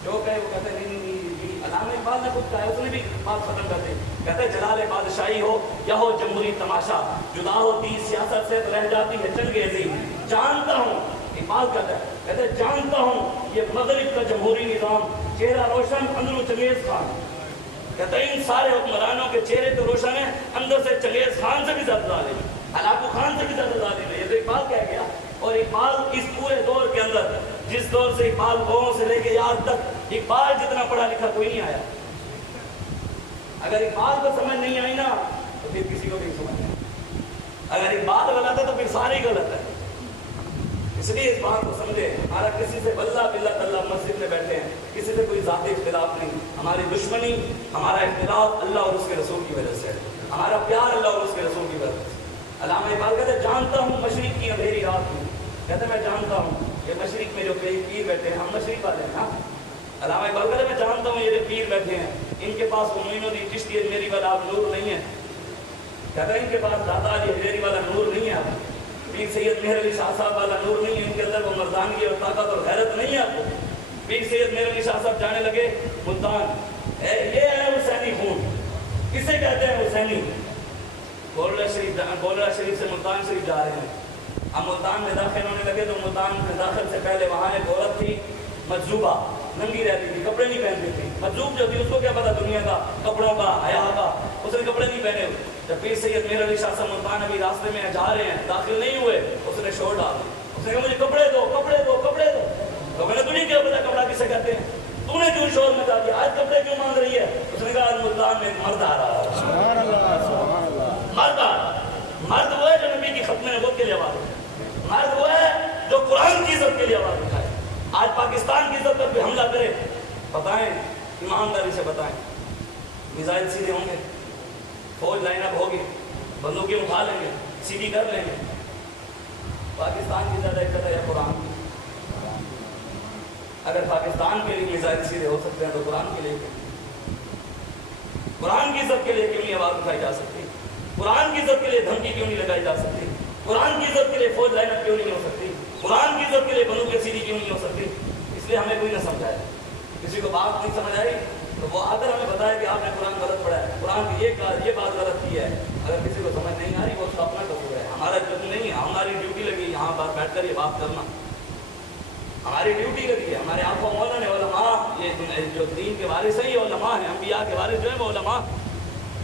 جو کہے وہ کہتے ہیں نہیں. علامہ اقبال نے خود کہا، اس نے بھی بات ختم کر دی. کہتے ہیں جلال بادشاہی ہو یا ہو جمہوری تماشا، جدا ہوتی سیاست سے رہ جاتی ہے چنگیزی. جانتا ہوں، اقبال کہتا ہے، کہتے ہیں جانتا ہوں یہ مغرب کا جمہوری نظام چہرہ روشن اندرو چنگیز خان. کہتا ہے ان سارے حکمرانوں کے چہرے تو روشن ہیں، اندر سے چنگیز خان سے بھی زیادہ ظالم ہے، ہلاکو خان سے بھی زیادہ ظالم ہے. یہ تو اقبال کہہ گیا. اور اقبال اس پورے دور کے اندر، جس دور سے اقبال گاؤں سے لے کے آج تک، اقبال جتنا پڑھا لکھا کوئی نہیں آیا. اگر اقبال کو سمجھ نہیں آئی نا تو پھر کسی کو بھی سمجھ نہیں. اگر اقبال غلط ہے تو پھر سارے ہی غلط ہے. اس لیے اس بات کو سمجھے، ہمارا کسی سے واللہ باللہ تعالیٰ مسجد میں بیٹھے ہیں، کسی سے کوئی ذاتی اختلاف نہیں. ہماری دشمنی، ہمارا اختلاف اللہ اور اس کے رسول کی وجہ سے ہے. ہمارا پیار اللہ اور اس کے رسول کی وجہ سے. علامہ اقبال کہتے ہیں جانتا ہوں مشرق کی اندھیری رات میں، کہتے ہیں میں جانتا ہوں یہ مشرق میں جو کئی پیر بیٹھے ہیں، ہم مشرق والے ہیں نا. علامہ اقبال کہتے ہیں میں جانتا ہوں یہ جو پیر بیٹھے ہیں ان کے پاس معین الدین چشتی اجمیری والا آپ نور نہیں ہے. کہتے ہیں ان کے پاس داتا علی حجویری والا نور نہیں ہے. آپ پیر سید مہر علی شاہ صاحب والا نور نہیں ہے. ان کے اندر وہ مردانگی اور طاقت اور غیرت نہیں ہے. آپ کو پیر سید مہر علی شاہ صاحب جانے لگے ملتان، یہ ہے حسینی خون، کسے کہتے ہیں حسینی. گولڑا شریف سے ملتان شریف جا رہے ہیں. اب ملتان میں داخل ہونے لگے تو ملتان میں داخل سے پہلے وہاں ایک عورت تھی مجذوبہ، ننگی رہتی تھی، کپڑے نہیں پہنتی تھی. مجذوب جو تھی اس کو کیا پتا دنیا کا، کپڑوں کا، حیا کا، اس نے کپڑے نہیں پہنے. جب پیر سید مہر علی شاہ صاحب ملتان ابھی راستے میں جا رہے ہیں، داخل نہیں ہوئے، اس نے شور ڈال دیا. اس نے کہا مجھے کپڑے دو، کپڑے دو، کپڑے دو. تو میں نے تجھے کیا پتا کپڑا کسے کہتے ہیں، تو نے کیوں شور مچا دیا، آج کپڑے کیوں مانگ رہی ہے. اس نے کہا آج ملتان میں مرد آ رہا ہے. سبحان اللہ، سبحان اللہ. مرد آ رہا ہے. مرد وہ ہے جو نبی کی ختم نبوت کے لیے آواز اٹھائے. مرد وہ ہے جو قرآن کی عزت کے لیے آواز اٹھائے. آج پاکستان کی عزت پر بھی حملہ کرے، بتائیں ایمانداری سے بتائیں، میزائل سیدھے ہوں گے، فوج لائن اپ ہوگی، بندوقیں اٹھا لیں گے، سیدھی کر لیں گے. پاکستان کی زیادہ عزت ہے یا قرآن کی؟ اگر پاکستان کے لیے میزائل سیدھے ہو سکتے ہیں تو قرآن کے لیے قرآن کی عزت کے لیے کیوں نہیں آواز اٹھائی جا سکتی؟ قرآن کی عزت کے لیے دھمکی کیوں نہیں لگائی جا سکتی؟ قرآن کی عزت کے لیے فوج لائن اپ کیوں نہیں ہو سکتی؟ قرآن کی عزت کے لیے بندوقیں سیدھی کیوں نہیں ہو سکتی؟ اس لیے ہمیں کوئی نہ سمجھائے. کسی کو بات نہیں سمجھ آئی تو وہ آ کر ہمیں بتائے کہ آپ نے قرآن غلط پڑھا ہے، قرآن کی یہ بات غلط کی ہے. اگر کسی کو سمجھ نہیں آ رہی وہ اس کا اپنا قصور ہے. ہمارا جرم نہیں ہے، ہماری ڈیوٹی لگی یہاں پر بیٹھ کر یہ بات کرنا، ہماری ڈیوٹی لگی ہے. ہمارے آپ کو مولانا علماء، یہ جو دین کے وارث ہیں یہ علماء ہیں، انبیاء کے وارث جو ہیں وہ علماء.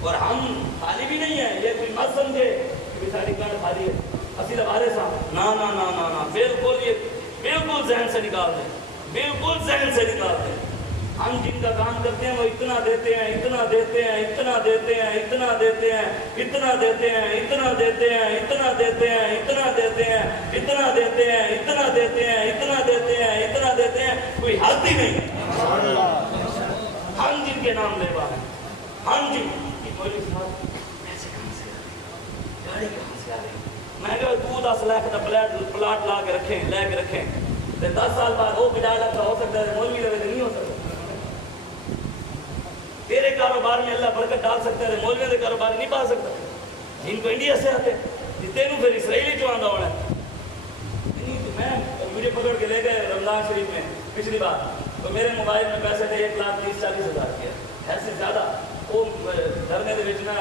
اور ہم طالب ہی نہیں ہیں. یہ کوئی مت سمجھے کہ بیچاری کان خالی ہے اصل وارث ہیں. نا نا نا نا نا، بالکل یہ بالکل ذہن سے نکال دیں، بالکل ذہن سے نکال دیں. ہم جن کا کام کرتے ہیں وہ اتنا دیتے ہیں، اتنا دیتے ہیں، اتنا دیتے ہیں، اتنا دیتے ہیں، اتنا دیتے ہیں، اتنا دیتے ہیں، اتنا دیتے ہیں، اتنا دیتے ہیں، اتنا دیتے ہیں، اتنا دیتے ہیں، اتنا دیتے ہیں، اتنا دیتے ہیں، کوئی حد ہی نہیں. ہم جن کے نام لیوا ہیں، ہم جن پیسے کہاں سے آ رہے، گاڑی کہاں سے آ رہی. میں کہا تو 10 لاکھ کا پلاٹ لا کے رکھیں، لے کے رکھیں، 10 سال بعد وہ 50 لاکھ کا ہو سکتا ہے، مولوی لگے نہیں ہو سکتا. تیرے کاروبار میں اللہ برکت ڈال سکتا ہے، مولوی کے کاروبار نہیں پا سکتا. جن کو انڈیا سے آتے تینوں پھر اسرائیلی جو آندہ ہونا ہے. میں مجھے پکڑ کے لے گئے رمضان شریف میں پچھلی بار، تو میرے موبائل میں پیسے تھے 1,30,40,000 کے، ایسے زیادہ. وہ دھرنے کے بیچنا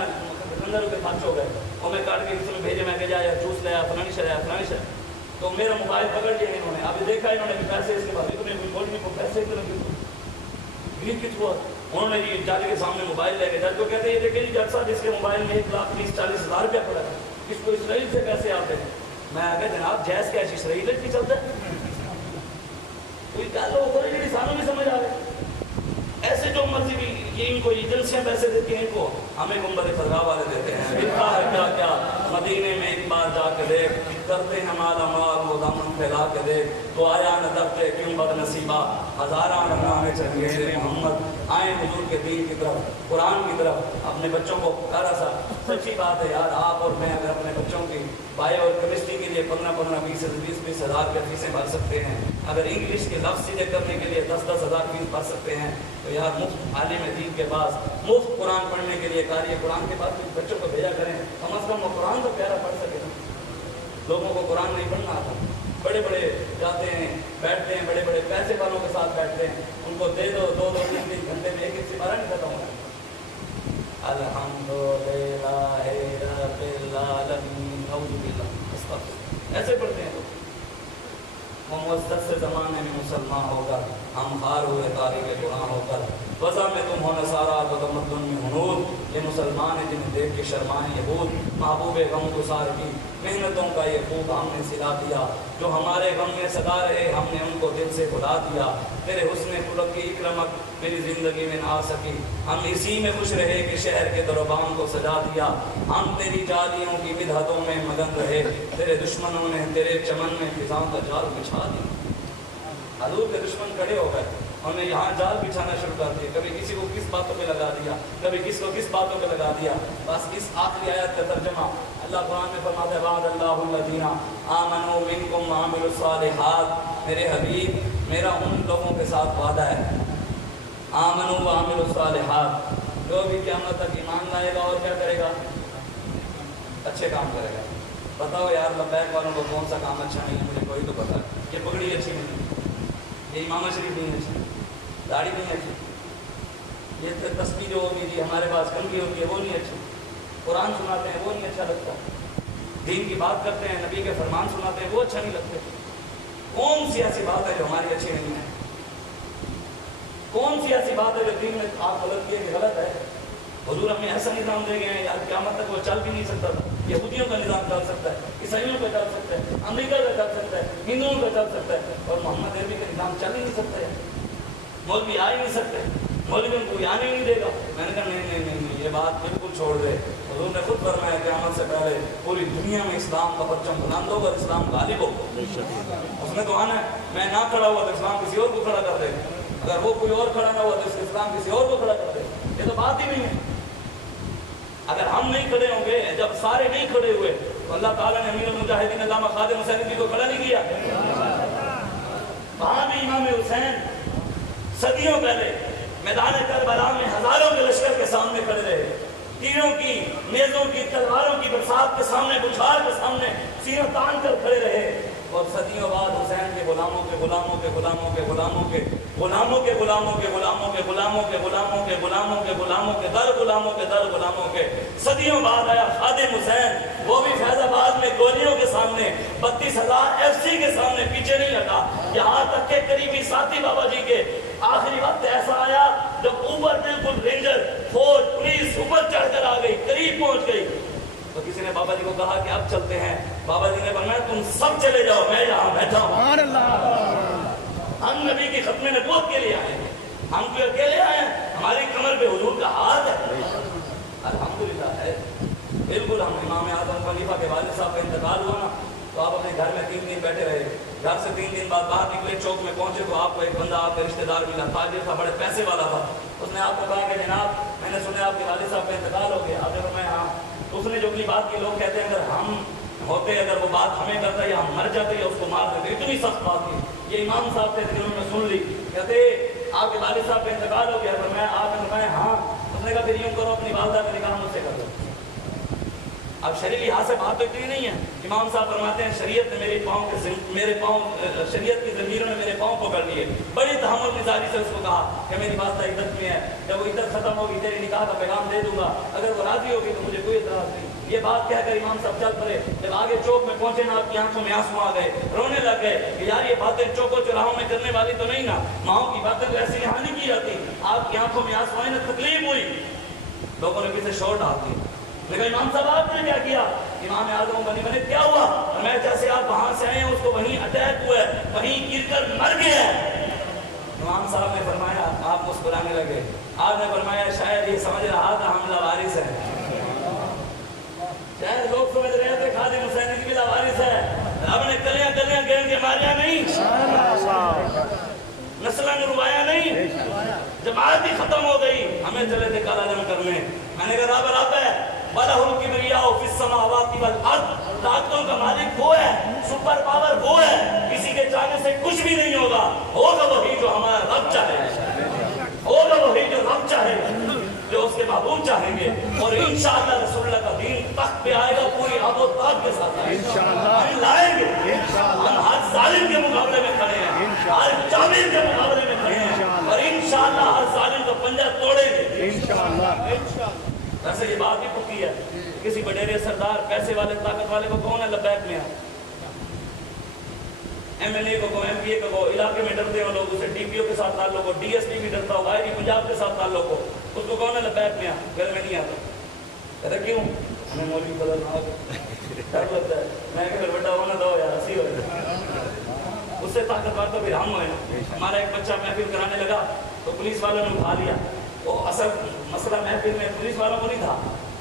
15 روپے خرچ ہو گئے. اور میں کاٹ کے کسی میں بھیجے، میں کہ جایا جوس لیا فلانی شرح فلانی شرح. تو میرا موبائل پکڑ لیا انہوں نے. ابھی دیکھا انہوں نے بھی پیسے اس کے بعد مولوی کو پیسے کت ہوا. انہوں نے جی جج کے سامنے موبائل لے گئے. جج کو کہتے ہیں یہ دیکھیں جی جج صاحب جس کے موبائل میں 1,30,40,000 روپیہ پڑا ہے، اس کو اسرائیل سے پیسے آتے ہیں. میں آ گیا جناب جیس کیش اسرائیل کی چلتا ہے، کوئی گل ہو رہی ہے سانوں نہیں سمجھ آ رہے. ایسے جو مرضی بھی یہ ان کو ایجنسیاں پیسے دیتی ہیں، ان کو ہمیں گنبد خضرا والے دیتے ہیں. لکھا ہے کیا کیا مدینے میں ایک بار جا کے دیکھ، کرتے ہیں مالا مال وہ دامن پھیلا کے دیکھ، تو آیا نہ دبتے کیوں بد نصیبہ، ہزاراں رنگانے چنگیزے محمد آئیں حضور کے دین کی طرف، قرآن کی طرف. اپنے بچوں کو پکارا سا. سچی بات ہے یار، آپ اور میں اگر اپنے بچوں کی بایو اور کیمسٹری کے لیے 15-15, 20-20 ہزار روپے فیسیں بھر سکتے ہیں، اگر انگلش کے لفظ سیدھے کرنے کے لیے 10-10 ہزار فیس بھر سکتے ہیں، تو یار مفت عالم دین کے پاس مفت قرآن پڑھنے کے لیے قاری قرآن کے پاس بچوں کو بھیجا کریں. کم از کم وہ قرآن تو پیارا پڑھ سکے. لوگوں کو قرآن نہیں پڑھنا آتا. بڑے بڑے جاتے ہیں، بیٹھتے ہیں، بڑے بڑے پیسے والوں کے ساتھ بیٹھتے ہیں، ان کو دے دو 2-2, 3-3 گھنٹے میں ایک سپارہ نہیں ختم ہوگا. الحمدللہ رب العالمین اعوذ باللہ ایسے پڑھتے ہیں. وہ معزز سے زمانے میں مسلمان ہوگا، ہم خار ہوئے تاریخ قرآن ہو کر، وضع میں تم ہو نصارہ و تمدن میں ہنود، یہ مسلمان جنہیں دیکھ کے شرمائیں یہود، محبوب غم گسار کی محنتوں کا یہ خوب ہم نے سلا دیا، جو ہمارے غم میں صدا رہے ہم نے ان کو دل سے بھلا دیا، تیرے حسن خلق کی اکرمت میری زندگی میں نہ آ سکی، ہم اسی میں خوش رہے کہ شہر کے دربان کو سجا دیا، ہم تیری جالیوں کی بدعتوں میں مگن رہے، تیرے دشمنوں نے تیرے چمن میں فضاؤں کا جال بچھا دیا۔ حضور کے دشمن کھڑے ہو گئے، انہوں نے یہاں جال بچھانا شروع کر دیا، کبھی کسی کو کس باتوں پہ لگا دیا، کبھی کس کو کس باتوں پہ لگا دیا۔ بس اس آخری آیت کا ترجمہ اللہ قرآن میں فرماتا ہے وعد اللہ الذین آمنوا منکم وعملوا الصالحات، میرے حبیب میرا ان لوگوں کے ساتھ وعدہ ہے، آمنوا وعملوا الصالحات، جو بھی قیامت تک ایمان لائے گا اور کیا کرے گا؟ اچھے کام کرے گا۔ بتاؤ یار لبیک والوں کو کون سا کام اچھا نہیں ہے؟ مجھے کوئی تو پتا ہے۔ یہ پگڑی اچھی نہیں، یہ امامہ شریف نہیں اچھی، داڑھی نہیں اچھی، یہ تسبیح جو ہوگی جی ہمارے پاس کنگھی ہوتی ہے وہ نہیں اچھی، قرآن سناتے ہیں وہ نہیں اچھا لگتا، دین کی بات کرتے ہیں نبی کے فرمان سناتے ہیں وہ اچھا نہیں لگتے۔ کون سی ایسی بات ہے جو ہماری اچھی نہیں ہے؟ کون سی ایسی بات ہے جو دین میں آپ غلط کیے کہ غلط ہے؟ حضور ہمیں ایسا نظام دے گئے ہیں یار قیامت تک وہ چل بھی نہیں سکتا تھا۔ یہودیوں کا نظام چل سکتا ہے، عیسائیوں کا چل سکتا ہے، امریکہ کا چل سکتا ہے، ہندوؤں کا چل سکتا ہے، اور محمد عربی کا نظام چل ہی نہیں سکتا ہے۔ مولوی آ ہی نہیں سکتے، مولوی کوئی آنے نہیں دے گا۔ میں نے کہا نہیں یہ بات بالکل چھوڑ دے۔ حضور نے خود فرمایا قیامت سے پہلے پوری دنیا میں اسلام کا پرچم بلند ہوگا، اسلام غالب ہوگا۔ اس نے تو آنا ہے، میں نہ کھڑا ہوا تو اسلام کسی اور کو کھڑا کر دے گا، اگر وہ کوئی اور کھڑا نہ ہوا تو اسلام کسی اور کو کھڑا کر دے گا۔ یہ تو بات ہی نہیں ہے۔ اگر ہم نہیں کھڑے ہوں گے، جب سارے نہیں کھڑے ہوئے تو اللہ تعالیٰ نے امیر المجاہدین علامہ خادم حسین کو کھڑا نہیں کیا۔ وہاں بھی امام حسین صدیوں پہلے میدان کربلا میں ہزاروں کے لشکر کے سامنے کھڑے رہے، تیروں کی، نیزوں کی، تلواروں کی برسات کے سامنے، بچھار کے سامنے سینہ تان کر کھڑے رہے، اور صدیوں بعد حسین کے غلاموں کے غلاموں کے غلاموں کے غلاموں کے غلاموں کے غلاموں کے غلاموں کے غلاموں کے غلاموں کے غلاموں کے غلاموں کے در غلاموں کے در غلاموں کے صدیوں بعد آیا خادم حسین، وہ بھی فیض آباد میں گولیوں کے سامنے 32,000 FC کے سامنے پیچھے نہیں ہٹا، یہاں تک کہ قریبی ساتھی بابا جی کے آخری وقت ایسا آیا جب اوپر بالکل رینجر فوج پولیس اوپر چڑھ کر آ گئی، قریب پہنچ گئی، تو کسی نے بابا جی کو کہا کہ اب چلتے ہیں، بابا جی نے فرمایا تم سب چلے جاؤ، میں یہاں بیٹھا ہوں، ہم نبی کی ختم نبوت کے لیے آئے ہیں، ہم کوئی اکیلے آئے ہیں، ہماری کمر پہ حضور کا ہاتھ ہے۔ الحمدللہ ہے، بالکل ہم امام اعظم خلیفہ کے والد صاحب کا انتقال ہوا نا تو آپ اپنے گھر میں 3 دن بیٹھے رہے، گھر سے 3 دن بعد باہر نکلے، چوک میں پہنچے تو آپ کو ایک بندہ آپ کا رشتہ دار ملا، تاجر تھا، بڑے پیسے والا تھا، اس نے آپ کو کہا کہ جناب میں نے سنا آپ کے والد صاحب کا انتقال ہو گیا۔ آپ نے فرمایا ہاں۔ اس نے جو اپنی بات کی، لوگ کہتے ہیں اگر ہم ہوتے، اگر وہ بات ہمیں کرتا یا ہم مر جاتے یا اس کو مار دیتے، اتنی سخت بات کی۔ یہ امام صاحب کے دلوں میں سن لی، کہتے آپ کے والد صاحب کا انتقال ہو گیا۔ فرمایا آپ نے فرمایا ہاں۔ اس نے کہا پھر یوں کرو اپنی والدہ کا نکاح مجھ سے کر دو۔ اب شریعت لحاظ سے بات اتنی نہیں ہے، امام صاحب فرماتے ہیں شریعت نے شریعت کی زنجیروں نے میرے پاؤں پکڑ لیے، بڑی تحمل مزاجی سے اس کو کہا کہ میری والدہ عدت میں ہے، جب وہ عدت ختم ہوگی تیری نکاح کا پیغام دے دوں گا، اگر وہ راضی ہوگی تو مجھے کوئی اعتراض نہیں۔ یہ بات کہہ کر امام صاحب چل پڑے، جب آگے چوک میں پہنچے نا آپ کی آنکھوں میں آنسو آ گئے، رونے لگ گئے کہ یار یہ باتیں چوکوں چوراہوں میں کرنے والی تو نہیں نا، ماؤں کی باتیں تو ایسی یہاں نہیں کی جاتی۔ آپ کی آنکھوں میں آنسو آئے نا، تکلیف ہوئی، لوگوں نے پیچھے شور ڈال دیا۔ لیکن امام صاحب آپ نے کیا کیا؟ امام اعظم بنی کیا ہوا؟ میں جیسے آپ وہاں سے آئے ہیں اس کو وہیں اٹیک ہوا ہے، وہیں گر کر مر گیا ہے۔ امام صاحب نے فرمایا، آپ مسکرانے لگے، آپ نے فرمایا شاید یہ سمجھ رہا تھا ہم لاوارث ہیں، شاید لوگ سمجھ رہے تھے خادم حسین کی لاوارث ہے، اب نے کلیاں کلیاں گھیر کے ماریا نہیں، نسلیں روایا نہیں، جماعت ہی ختم ہو گئی، ہمیں چلے تھے کالا جنگ کرنے۔ میں نے کہا رب ہے، وَلَهُ الْكِبْرِيَاءُ فِي السَّمَاوَاتِ وَالْأَرْضِ، طاقتوں کا مالک وہ ہے، سپر پاور وہ ہے، کسی کے چاہنے سے کچھ بھی نہیں ہوگا، ہوگا وہی جو ہمارا رب چاہے، ہوگا وہی جو رب چاہے، جو اس کے محبوب چاہیں گے، اور انشاءاللہ رسول اللہ کا دین تخت پہ آئے گا، پوری آب و تاب کے ساتھ آئے گا، ہم لائیں گے، ہم ہر ظالم کے مقابلے میں کھڑے ہیں، ہر جابر کے مقابلے میں کھڑے ہیں، اور انشاءاللہ ہر ظالم کا پنجہ توڑیں گے۔ ویسے یہ بات بھی پکی ہے، کسی بڑیرے سردار پیسے والے طاقت والے کو کون ہے لبیک میں MNA کو کہو, MPA کو کہو, علاقے میں ڈرتے ہو لوگ, اسے DPO کے ساتھ تعلق ہو, DSP بھی ڈرتا ہو, IB پنجاب کے ساتھ تعلق ہو, اس کو کہو نا لبیک میں آ, گھر میں نہیں آتا. کہتا کیوں؟ ہمیں مولوی بدل نہ ہو, ڈر لگتا ہے. میں کہ پھر بڑا ہونا دو یار, ہنسی ہو اس سے طاقتور تو پھر ہم ہوئے. ہمارا ایک بچہ محفل کرانے لگا تو پولیس والوں نے اٹھا لیا. وہ اصل مسئلہ محفل میں پولیس والوں کو نہیں تھا,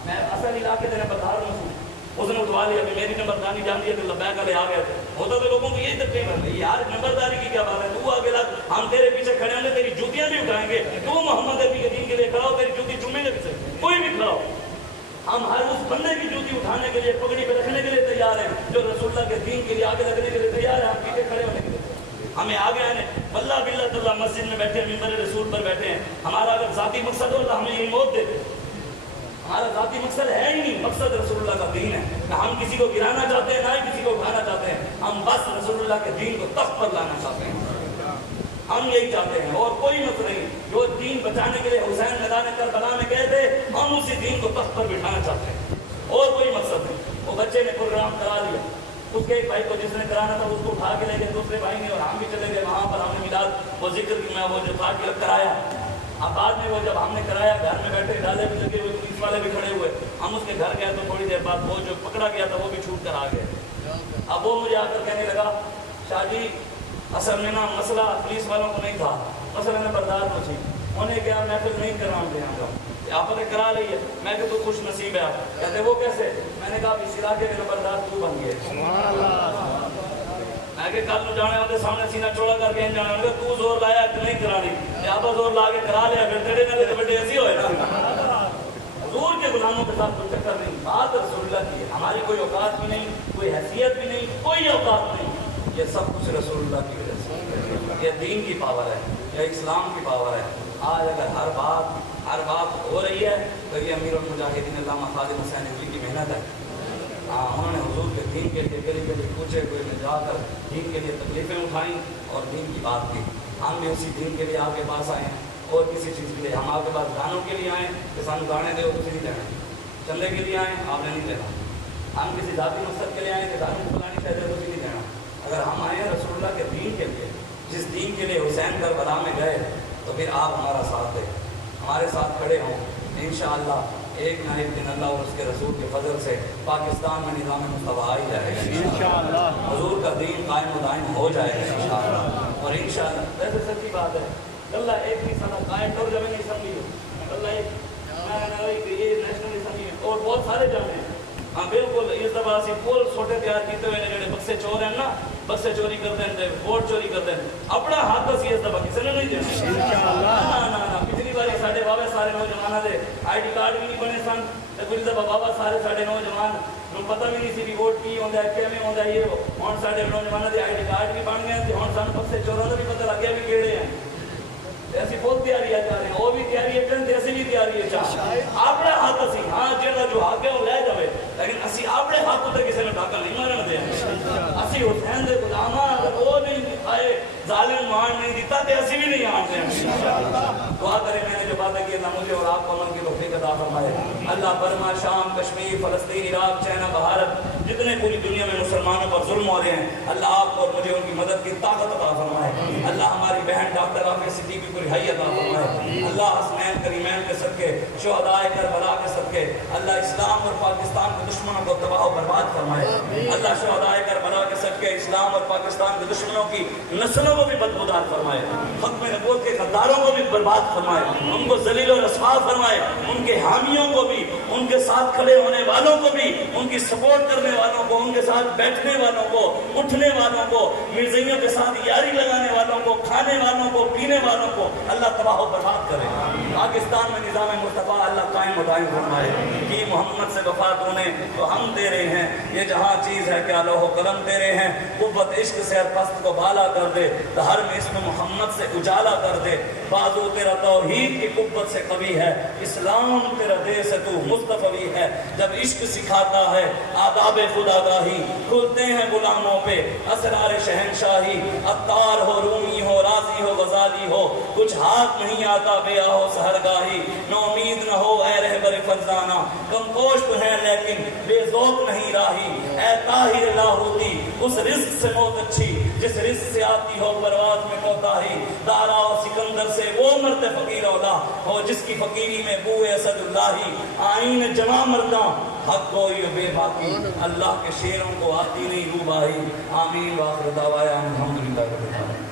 میں اصل علاقے دینے بتا رہا ہوں. اس نے اٹھوا لیا, میری نمبرداری جان دی ہے تو لبیک والے آ گئے تھے. ہوتا تو لوگوں کو یہی تکلیف ہے, یار نمبرداری کی کیا بات ہے, تو آگے لگ, ہم تیرے پیچھے کھڑے ہوں گے, تیری جوتیاں بھی اٹھائیں گے, تو محمد عربی کے دین کے لیے کھڑا ہو, تیری جوتی چومیں گے پیچھے, کوئی بھی کھڑا ہو. ہم ہر اس بندے کی جوتی اٹھانے کے لیے, پگڑی پہ رکھنے کے لیے تیار ہیں جو رسول اللہ کے دین کے لیے آگے لگنے کے لیے تیار ہیں. ہم پیچھے کھڑے ہونے کے لیے ہمیں آگے آنے. واللہ باللہ تعالیٰ مسجد میں بیٹھے ہیں, ممبر رسول پر بیٹھے ہیں. ہمارا اگر ذاتی مقصد ہو تو ہمیں یہ موت دے دے. ہمارا ذاتی مقصد ہے ہی نہیں, مقصد رسول اللہ کا دین ہے. نہ ہم کسی کو گرانا چاہتے ہیں, نہ ہی کسی کو اٹھانا چاہتے ہیں. ہم بس رسول اللہ کے دین کو تخت پر لانا چاہتے ہیں. ہم یہی چاہتے ہیں, اور کوئی مسئلہ نہیں. جو دین بچانے کے لیے حسین میدان کربلا میں گئے تھے, ہم اسی دین کو تخت پر بٹھانا چاہتے ہیں, اور کوئی مقصد نہیں. وہ بچے نے پروگرام کرا لیا, اس کے ایک بھائی کو جس نے کرانا تھا اس کو اٹھا کے لے گئے دوسرے بھائی نے, اور ہم بھی چلے گئے وہاں پر. ہم نے میلاد وہ ذکر کی, میں وہ جو تھا کہ کرایا. اب بعد میں وہ جب ہم نے کرایا, گھر میں بیٹھے ڈالے بھی لگے ہوئے, پولیس والے بھی کھڑے ہوئے. ہم اس کے گھر گئے تو تھوڑی دیر بعد وہ جو پکڑا گیا تھا وہ بھی چھوٹ کر آ گئے. اب وہ مجھے آ کر کہنے لگا, شاہ جی اصل میں نا مسئلہ پولیس والوں کو نہیں تھا, مسئلہ نے برداشت کو تھی. انہیں کیا محفل نہیں کرواؤں گے, آپ نے کرا لی ہے. میں کہ تو خوش نصیب ہے آپ. کہتے وہ کیسے؟ میں نے کہا اس علاقے کے نمبردار تو بن گئے. میں کہ کل جانے والے سامنے سینہ چوڑا کر کے جانے والے تو زور لایا کہ نہیں کرانی, آپ زور لا کے کرا لیا, پھر تیرے میں بڑے ایسی ہوئے نا. حضور کے غلاموں کے ساتھ کوئی چکر نہیں, بات رسول اللہ کی ہے. ہماری کوئی اوقات بھی نہیں, کوئی حیثیت بھی نہیں, کوئی اوقات نہیں. یہ سب کچھ رسول اللہ کی وجہ سے, یہ دین کی پاور ہے, یہ اسلام کی پاور ہے. آج اگر ہر بات ہو رہی ہے تو یہ امیر المجاہدین علامہ خادم حسین علی کی محنت ہے. انہوں نے حضور کے دین کے لیے گلی گلی پوچھے, کوئی میں جا کر دین کے لیے تکلیفیں اٹھائیں اور دین کی بات کی. ہم بھی اسی دین کے لیے آپ کے پاس آئے ہیں, اور کسی چیز کے لیے. ہم آپ کے پاس گانوں کے لیے آئیں کہ سانو گانے دے, تو نہیں دینا. چندے کے لیے آئیں, آپ نے نہیں دینا. ہم کسی ذاتی مقصد کے لیے آئیں کہ سانو فلانی شہر دے, تو نہیں دینا. اگر ہم آئے ہیں رسول اللہ کے دین کے لیے, جس دین کے لیے حسین کربلا میں گئے, تو پھر آپ ہمارا ساتھ دیں, ہمارے ساتھ کھڑے ہوں. انشاءاللہ ایک نہ ایک دن اللہ اور اس کے رسول کے فضل سے پاکستان میں نظام مصطفیٰ آ ہی جائے گا انشاءاللہ. حضور کا دین قائم و دائم ہو جائے گا انشاءاللہ. اور انشاءاللہ ویسے سچی بات ہے, اللہ ایک نہیں سنا قائم اور جب نہیں سمجھی, اللہ ایک یہ نیشنل اسمبلی میں اور بہت سارے جانے ہیں. ہاں بالکل اس دفعہ اسی پول چھوٹے تیار کیتے ہوئے نے جڑے بکسے چور ہیں نا, بکسے چوری کرتے ہیں, ووٹ چوری کرتے ہیں, اپنا ہاتھ اسی اس دفعہ کسی نے نہیں دینا انشاءاللہ. پچھلی باری ساڈے بابے سارے نوجوانوں دے آئی ڈی کارڈ بھی نہیں بنے سن, پچھلی دفعہ بابا سارے ساڈے نوجوان پتہ بھی نہیں سی بھی ووٹ کی ہوندا ہے, کیویں ہوندا ہے. یہ ہن ساڈے نوجوانوں دے آئی ڈی کارڈ بھی بن گئے, ہن سانوں بکسے چوراں دا بھی پتہ لگ گیا بھی کیڑے ہیں. ایسی بہت تیاری ہے, جا رہے ہیں, وہ بھی تیاری ہے, ایسی بھی تیاری ہے. اپنے ہاتھ اسی, ہاں جہاں جو حق ہے وہ لے جائے, لیکن اسی اپنے ہاتھ تے کسی نے ڈاکا نہیں مارن دیا. اسی حسین دے غلاماں اگر وہ نہیں آئے, ظالم مان نہیں دیتا تے اسی بھی نہیں آنتے ہیں. دعا کریں, میں نے جو باتیں کی اللہ مجھے اور آپ کو عمل کی توفیق عطا فرمائے. اللہ برما, شام, کشمیر, فلسطین, عراق, چائنا, بھارت, جتنے پوری دنیا میں مسلمانوں پر ظلم ہو رہے ہیں, اللہ آپ کو اور مجھے ان کی مدد کی طاقت عطا فرمائے. اللہ ہماری بہن ڈاکٹر عافیہ صدیقی کو رہائی عطا فرمائے. اللہ حسنین کریمین کے صدقے, شہدائے کربلا کے صدقے, اللہ اسلام اور پاکستان کے دشمنوں کو تباہ و برباد فرمائے. اللہ شہدائے کربلا کے صدقے اسلام اور پاکستان کے دشمنوں کی نسلوں کو بھی بدبودار فرمائے. ختم نبوت کے غداروں کو بھی برباد فرمائے, ان کو ذلیل و رسوا فرمائے, ان کے حامیوں کو بھی, ان کے ساتھ کھڑے ہونے والوں کو بھی, ان کی سپورٹ کرنے والوں کو, ان کے ساتھ بیٹھنے والوں کو, اٹھنے والوں کو, مرزائیوں کے ساتھ یاری لگانے والوں کو, کھانے والوں کو, پینے والوں کو اللہ تباہ و برباد کرے. پاکستان میں نظام مصطفیٰ اللہ قائم و دائم فرمائے. کہ محمد سے وفات ہونے تو ہم دے رہے ہیں, یہ جہاں چیز ہے کیا لوح و قلم دے رہے ہیں. قوت عشق سے ہر پست کو بالا کر دے, ہر میں اسم محمد سے اجالا کر دے. بازو تیرا توحید کی قوت سے قوی ہے, اسلام تیرا دے سے تو مصطفی ہے. جب عشق سکھاتا ہے آداب خداگاہی, کھلتے ہیں غلاموں پہ اسرار شہنشاہی. عطار ہو, رومی ہو, رازی ہو, غزالی ہو, کچھ ہاتھ نہیں آتا, بے آہو سحرگاہی، نو امید نہ ہو اے رہبر فرزانہ، کم کوشت ہیں لیکن بے ذوق نہیں راہی، اے طاہر لاہوتی اس رزق سے موت اچھی جس رزق سے آتی ہو پرواز میں کوتاہی، دارا و سکندر سے وہ مرد فقیر اولا ہو جس کی فقیری میں بوئے اسد اللہی، آئین جمع مرداں حق گوئی و بے باقی، اللہ کے شیروں کو آتی نہیں روباہی، آمین وآخر دعوایا الحمدللہ رب العالمین۔